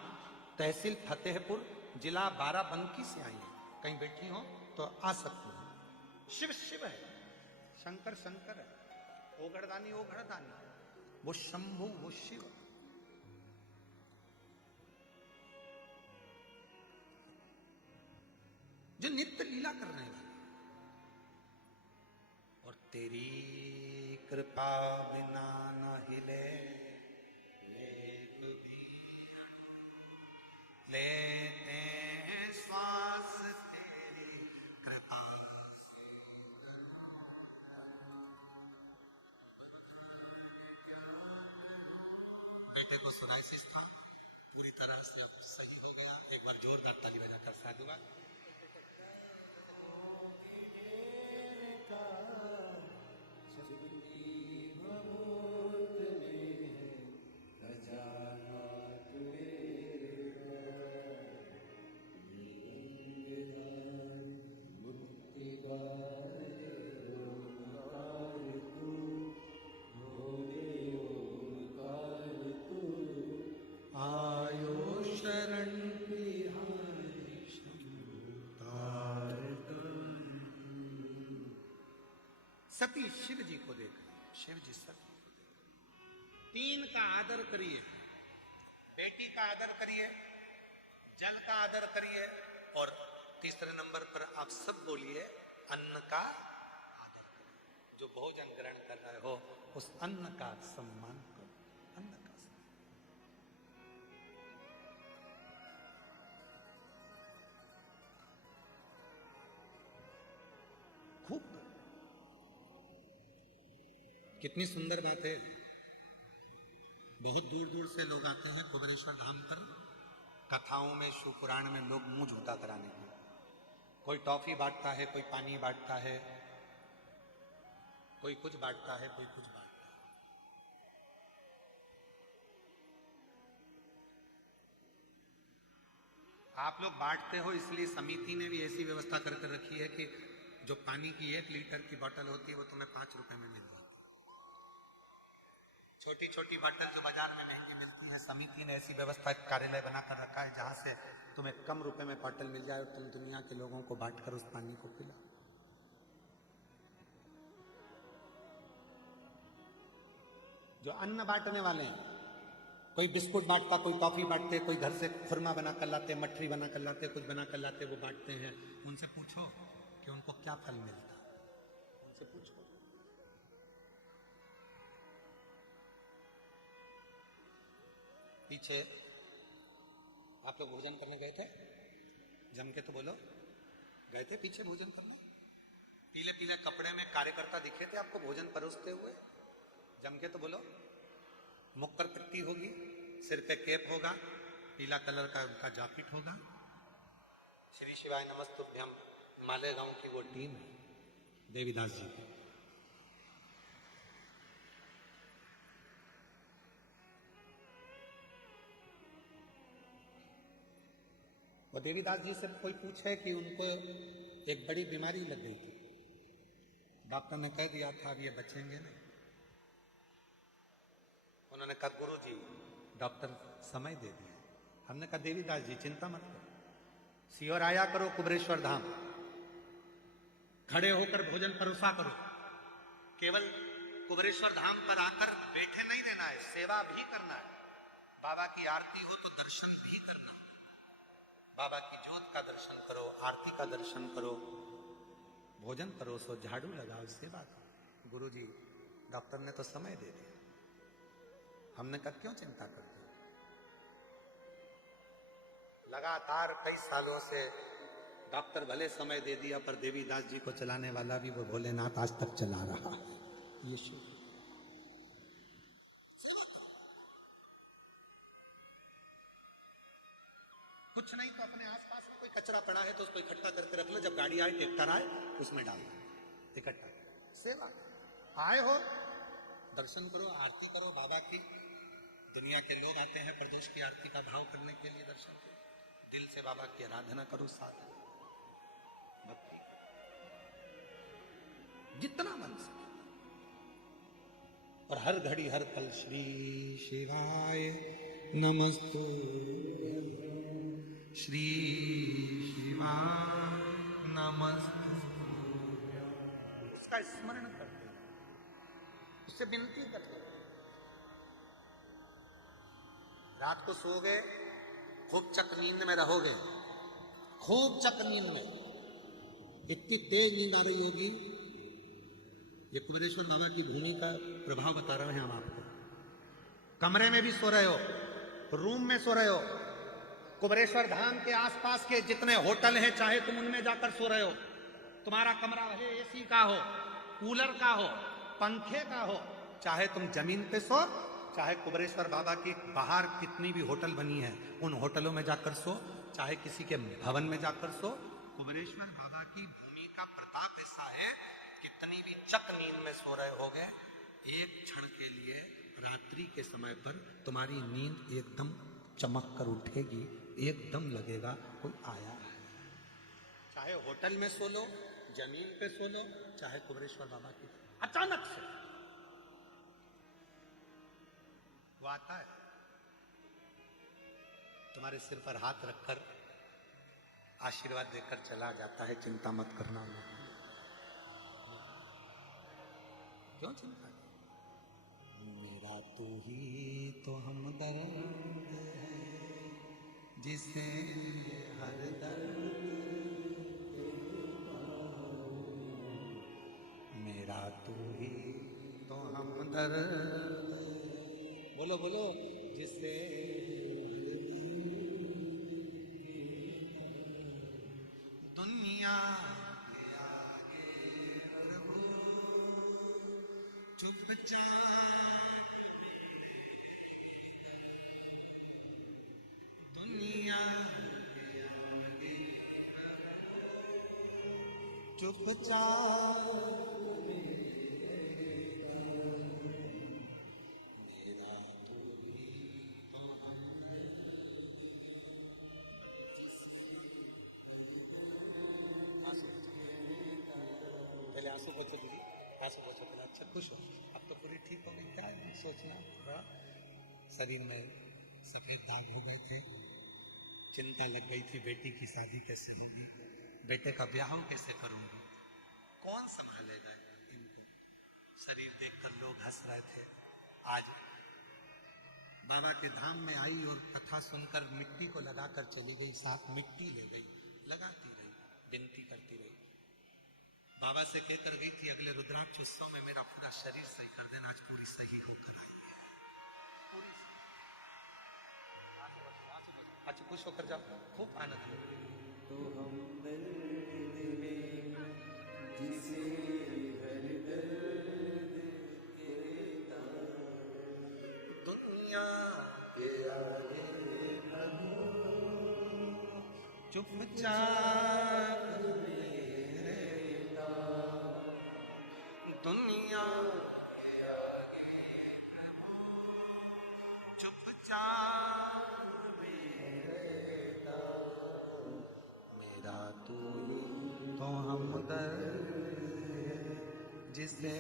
तहसील फतेहपुर, जिला बाराबंकी से आई है। कहीं बैठी हो तो आ सकती हो। शिव शिव है, शंकर शंकर है, ओघड़दानी ओघड़दानी, वो शंभु वो शिव। जो नित्य लीला कर रहे हैं, और तेरी कृपा बिना न हिले लेख भी लेते हैं श्वास तेरी कृपा से। बेटे को सोराइसिस था, पूरी तरह से अब सही हो गया। एक बार जोरदार ताली बजाकर साधुवाद। आयो शरण बिहारी सती शिव जी को देख, शिव जी सती को देख। 3 का आदर करिए, बेटी का आदर करिए, जल का आदर करिए, और तीसरे नंबर पर आप सब बोलिए अन्न का आदर करो। जो भोजन ग्रहण कर रहे हो उस अन्न का सम्मान करो, अन्न का सम्मान। खूब करो। कितनी सुंदर बात है। बहुत दूर दूर से लोग आते हैं कुबेरेश्वर धाम पर। कथाओं में, शिव पुराण में लोग मुंह झूठा कराने के, कोई टॉफी बांटता है, कोई पानी बांटता है, कोई कुछ बांटता है, कोई कुछ बांटता है। आप लोग बांटते हो इसलिए समिति ने भी ऐसी व्यवस्था करके रखी है कि जो पानी की 1 लीटर की बोतल होती है वो तुम्हें 5 रुपए में मिल जाती है। छोटी छोटी बोतल जो बाजार में महंगी मिलती है, समिति ने ऐसी व्यवस्था कार्यालय बनाकर रखा है जहां से तुम्हें कम रुपए में बोतल मिल जाए और तुम दुनिया के लोगों को बांटकर उस पानी को पिलाओ। जो अन्न बांटने वाले हैं, कोई बिस्कुट बांटता, कोई टॉफी बांटते, कोई घर से खुरमा बना कर लाते, मठरी बना कर लाते, कुछ बना कर लाते, वो बांटते हैं। उनसे पूछो कि उनको क्या फल मिलता, उनसे पूछो। पीछे आप लोग भोजन करने गए थे, जम के तो बोलो, गए थे पीछे भोजन करने? पीले पीले कपड़े में कार्यकर्ता दिखे थे आपको भोजन परोसते हुए? जम के तो बोलो। मुख पर पट्टी होगी, सिर पे कैप होगा, पीला कलर का उनका जैकेट होगा। श्री शिवाय नमस्तुभ्यम मालेगांव की वो टीम है देवीदास जी की। वो देवीदास जी से कोई पूछे कि उनको एक बड़ी बीमारी लग गई थी, डॉक्टर ने कह दिया था अब ये बचेंगे नहीं। उन्होंने कहा गुरु जी डॉक्टर समय दे दिए। हमने कहा देवीदास जी चिंता मत करो, सियोर आया करो कुबेरेश्वर धाम, खड़े होकर भोजन परोसा करो। केवल कुबेरेश्वर धाम पर आकर बैठे नहीं रहना है, सेवा भी करना है। बाबा की आरती हो तो दर्शन भी करना है। बाबा की जोत का दर्शन करो, आरती का दर्शन करो, भोजन परोसो, झाड़ू लगाओ, सेवा करो। गुरु जी डॉक्टर ने तो समय दे दिया। हमने कहा क्यों चिंता करते हो? लगातार कई सालों से डॉक्टर भले समय दे दिया पर देवीदास जी को चलाने वाला भी वो भोलेनाथ आज तक चला रहा है। ये शिव कुछ नहीं तो अपने आसपास में कोई कचरा पड़ा है तो उसको इकट्ठा करके रख लो, जब गाड़ी आए ट्रैक्टर आए उसमें डाल दो, इकट्ठा सेवा। आए हो दर्शन करो, आरती करो बाबा की। दुनिया के लोग आते हैं प्रदोष की आरती का भाव करने के लिए, दर्शन करो, दिल से बाबा की आराधना करो, साधना भक्ति जितना मन सके। और हर घड़ी हर पल श्री शिवाय नमस्तु, श्री शिवाय नमस्तु, उसका स्मरण करते, उससे विनती करते। रात को सोओगे, खूब चक नींद में रहोगे, खूब चक नींद में, इतनी तेज नींद आ रही होगी। ये कुबेरेश्वर बाबा की भूमि का प्रभाव बता रहे हैं हम आपको। कमरे में भी सो रहे हो, रूम में सो रहे हो, कुबेरेश्वर धाम के आसपास के जितने होटल हैं चाहे तुम उनमें जाकर सो रहे हो। तुम्हारा कमरा भले एसी का हो, कूलर का हो, पंखे का हो, चाहे तुम जमीन पे सो, चाहे कुबेरेश्वर बाबा की बाहर कितनी भी होटल बनी है उन होटलों में जाकर सो, चाहे किसी के भवन में जाकर सो। कुबेरेश्वर बाबा की भूमि का प्रताप ऐसा है, कितनी भी चक नींद में सो रहे होगे, एक क्षण के लिए रात्रि के समय पर तुम्हारी नींद एकदम चमक कर उठेगी, एकदम लगेगा कोई आया है। चाहे होटल में सो लो, जमीन पे सो लो, चाहे कुबेरेश्वर बाबा की, अचानक से वो आता है, तुम्हारे सिर पर हाथ रखकर आशीर्वाद देकर चला जाता है। चिंता मत करना। क्यों चिंता? मेरा तू ही तो हमदर्द है, जिसे हर दर्द तू ही तो हमदर्द, बोलो बोलो, जिसे दुनिया के आगे प्रभु चुपचाप, दुनिया के आगे चुपचाप, मेरा तू ही तो पहले आंसू पोछो दीदी, आंसू पोछो पहले। अच्छा खुश हो, अब तो पूरी ठीक हो गई, क्या सोचना थोड़ा। शरीर में सफेद दाग हो गए थे, चिंता लग गई थी बेटी की शादी कैसे होगी, बेटे का ब्याह कैसे करूंगी, कौन संभालेगा इनको। शरीर देखकर लोग हंस रहे थे। आज बाबा के धाम में आई और कथा सुनकर मिट्टी को लगाकर चली गई, साथ मिट्टी ले गई, लगाती रही, विनती करती रही। बाबा से कहकर गई थी अगले रुद्राक्ष उत्सव में मेरा पूरा शरीर सही कर देना। आज पूरी सही होकर आई, पूरी सही। अच्छा खुश होकर जाओ, खूब आनंद लो। तो हम दर्द में जिसे हर दर्द कहता, दुनिया के आगे प्रभु चुपचाप रहता, दुनिया के आगे प्रभु चुपचाप रहता, मेरा तू ही तो हमदर्द जिसे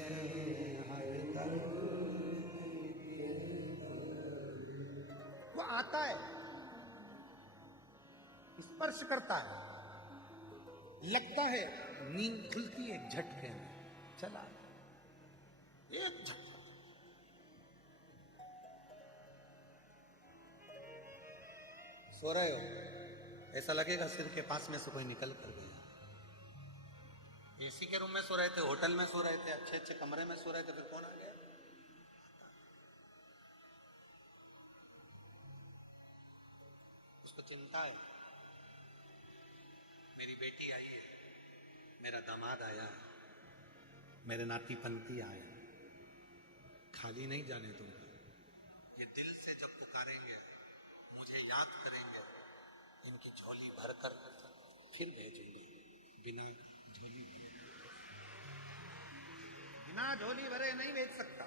हर दर्द वो आता है, स्पर्श करता है, लगता है, नींद खुलती है एक झटके में, चला एक झटका। सो रहे हो, ऐसा लगेगा सिर के पास में से कोई निकल कर गया। एसी के रूम में सो रहे थे, होटल में सो रहे थे, अच्छे अच्छे कमरे में सो रहे थे, फिर कौन आ गया। उसको चिंता है, मेरी बेटी आई है, मेरा दामाद आया है, मेरे नाती पंती आए, खाली नहीं जाने दूंगा। ये दिल से जब पुकारेंगे, मुझे याद करेंगे, इनकी झोली भरकर फिर भेजूंगा। बिना झोली भरे नहीं भेज सकता,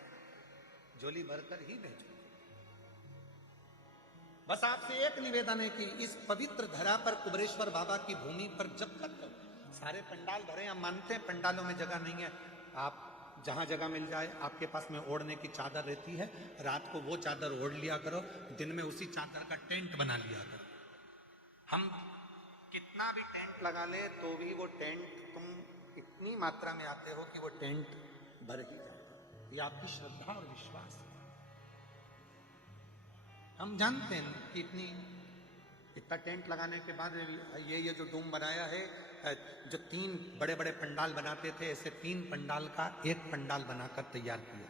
झोली भरकर ही भेजूंगा। बस आपसे एक निवेदन है कि इस पवित्र धरा पर, कुबरेश्वर बाबा की भूमि पर, जब तक सारे पंडाल भरे, हम मानते हैं पंडालों में जगह नहीं है, आप जहां जगह मिल जाए, आपके पास में ओढ़ने की चादर रहती है, रात को वो चादर ओढ़ लिया करो, दिन में उसी चादर का टेंट बना लिया करो। हम कितना भी टेंट लगा ले तो भी वो टेंट, तुम इतनी मात्रा में आते हो कि वो टेंट भर ही जाता है। ये आपकी श्रद्धा और विश्वास है। हम जानते हैं कि इतना टेंट लगाने के बाद ये जो डूम बनाया है, जो 3 बड़े बड़े पंडाल बनाते थे, ऐसे 3 पंडाल का एक पंडाल बनाकर तैयार किया।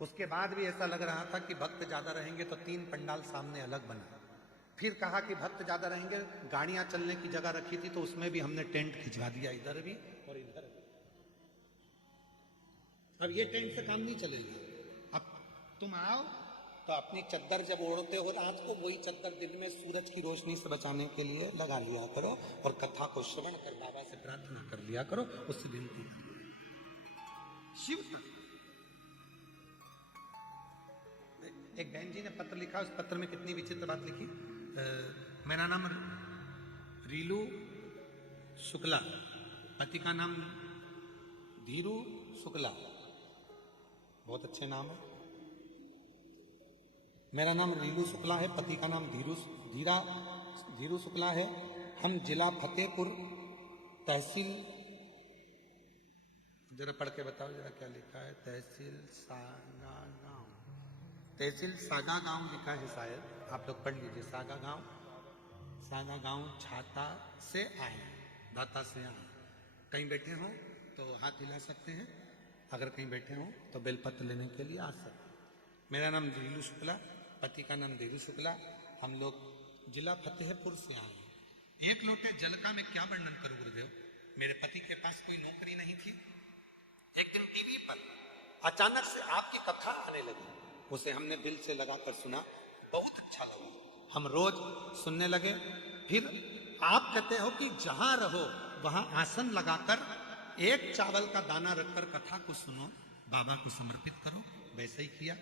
उसके बाद भी ऐसा लग रहा था कि भक्त ज्यादा रहेंगे तो 3 पंडाल सामने अलग बना। फिर कहा कि भक्त ज्यादा रहेंगे, गाड़ियां चलने की जगह रखी थी तो उसमें भी हमने टेंट खिंचवा दिया, इधर भी और इधर भी। अब ये टेंट से काम नहीं चलेगा। अब तुम आओ तो अपनी चद्दर जब ओढ़ते हो रात को, वही चद्दर दिन में सूरज की रोशनी से बचाने के लिए लगा लिया करो और कथा को श्रवण कर बाबा से प्रार्थना कर लिया करो, उससे विनती करो। शिव एक बहन जी ने पत्र लिखा, उस पत्र में कितनी विचित्र बात लिखी। मेरा नाम रीलू शुक्ला, पति का नाम धीरू शुक्ला, बहुत अच्छे नाम है। मेरा नाम रीलू शुक्ला है, पति का नाम धीरू शुक्ला है। हम जिला फतेहपुर, तहसील, जरा पढ़ के बताओ जरा क्या लिखा है। तहसील सागा गांव लिखा है, शायद आप लोग पढ़ लीजिए। सागा गांव छाता से आए, दाता से आए। कहीं बैठे हो तो हाथ हिला सकते हैं, अगर कहीं बैठे हो तो बेलपत्र लेने के लिए आ सकते हैं। मेरा नाम धीरू शुक्ला, पति का नाम धीरू शुक्ला। हम लोग जिला फतेहपुर से आए हैं। एक लोटे जल का मैं क्या वर्णन करूं गुरुदेव। मेरे पति के पास कोई नौकरी नहीं थी। एक दिन टीवी पर अचानक से आपकी कथा आने लगी, उसे हमने दिल से लगाकर सुना, बहुत अच्छा लगा, हम रोज सुनने लगे। फिर आप कहते हो कि जहां रहो वहां आसन लगाकर एक चावल का दाना रखकर कथा को सुनो, बाबा को समर्पित करो। वैसे ही किया।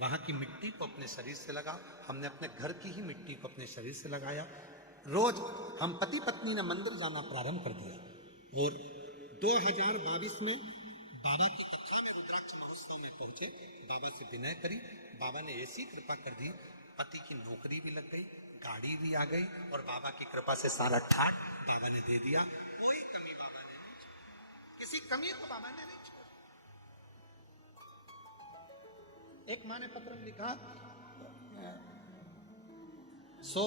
वहां की मिट्टी को अपने शरीर से लगाओ। हमने अपने घर की ही मिट्टी को अपने शरीर से लगाया। रोज हम पति पत्नी ने मंदिर जाना प्रारंभ कर दिया और 2022 में बाबा की कथा में रुद्राक्ष महोत्सव में पहुंचे। बाबा से विनय करी, बाबा ने ऐसी कृपा कर दी, पति की नौकरी भी लग गई, गाड़ी भी आ गई और बाबा की कृपा से सारा ठाट बाबा ने दे दिया। कोई कमी बाबा ने नहीं छोड़ी, किसी कमी को बाबा ने नहीं छोड़ी। एक माँ ने पत्र में लिखा, सो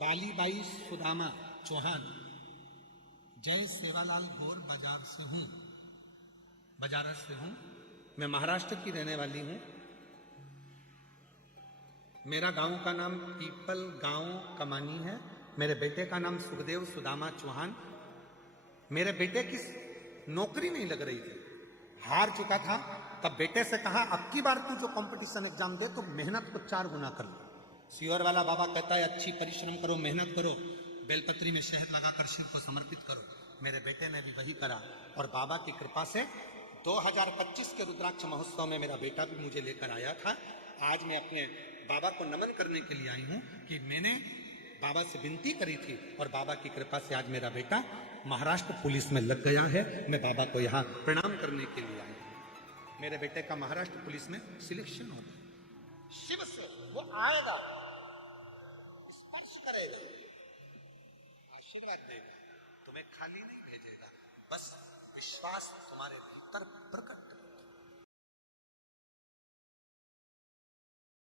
बालीबाई सुदामा चौहान, जय सेवालाल गौर बाजार से हूं। मैं महाराष्ट्र की रहने वाली हूं। मेरा गांव का नाम पीपल गांव कमानी है। मेरे बेटे का नाम सुखदेव सुदामा चौहान। मेरे बेटे की नौकरी नहीं लग रही थी, हार चुका था। तब बेटे से कहा, अब की बार तू जो कंपटीशन एग्जाम दे तो मेहनत को 4 गुना कर लो। सियोर वाला बाबा कहता है अच्छी परिश्रम करो, मेहनत करो, बेलपत्री में शहद लगाकर शिव को समर्पित करो। मेरे बेटे ने भी वही करा और बाबा की कृपा से 2025 के रुद्राक्ष महोत्सव में मेरा बेटा भी मुझे लेकर आया था। आज मैं अपने बाबा को नमन करने के लिए आई हूं कि मैंने बाबा से विनती करी थी और बाबा की कृपा से आज मेरा बेटा महाराष्ट्र पुलिस में लग गया है। मैं बाबा को यहाँ प्रणाम करने के लिए आई हूं। मेरे बेटे का महाराष्ट्र पुलिस में सिलेक्शन हो गया। शिव से वो आएगा, स्पर्श करेगा, आशीर्वाद देगा, तुम्हें खाली नहीं भेजेगा, बस विश्वास तुम्हारे भीतर प्रकट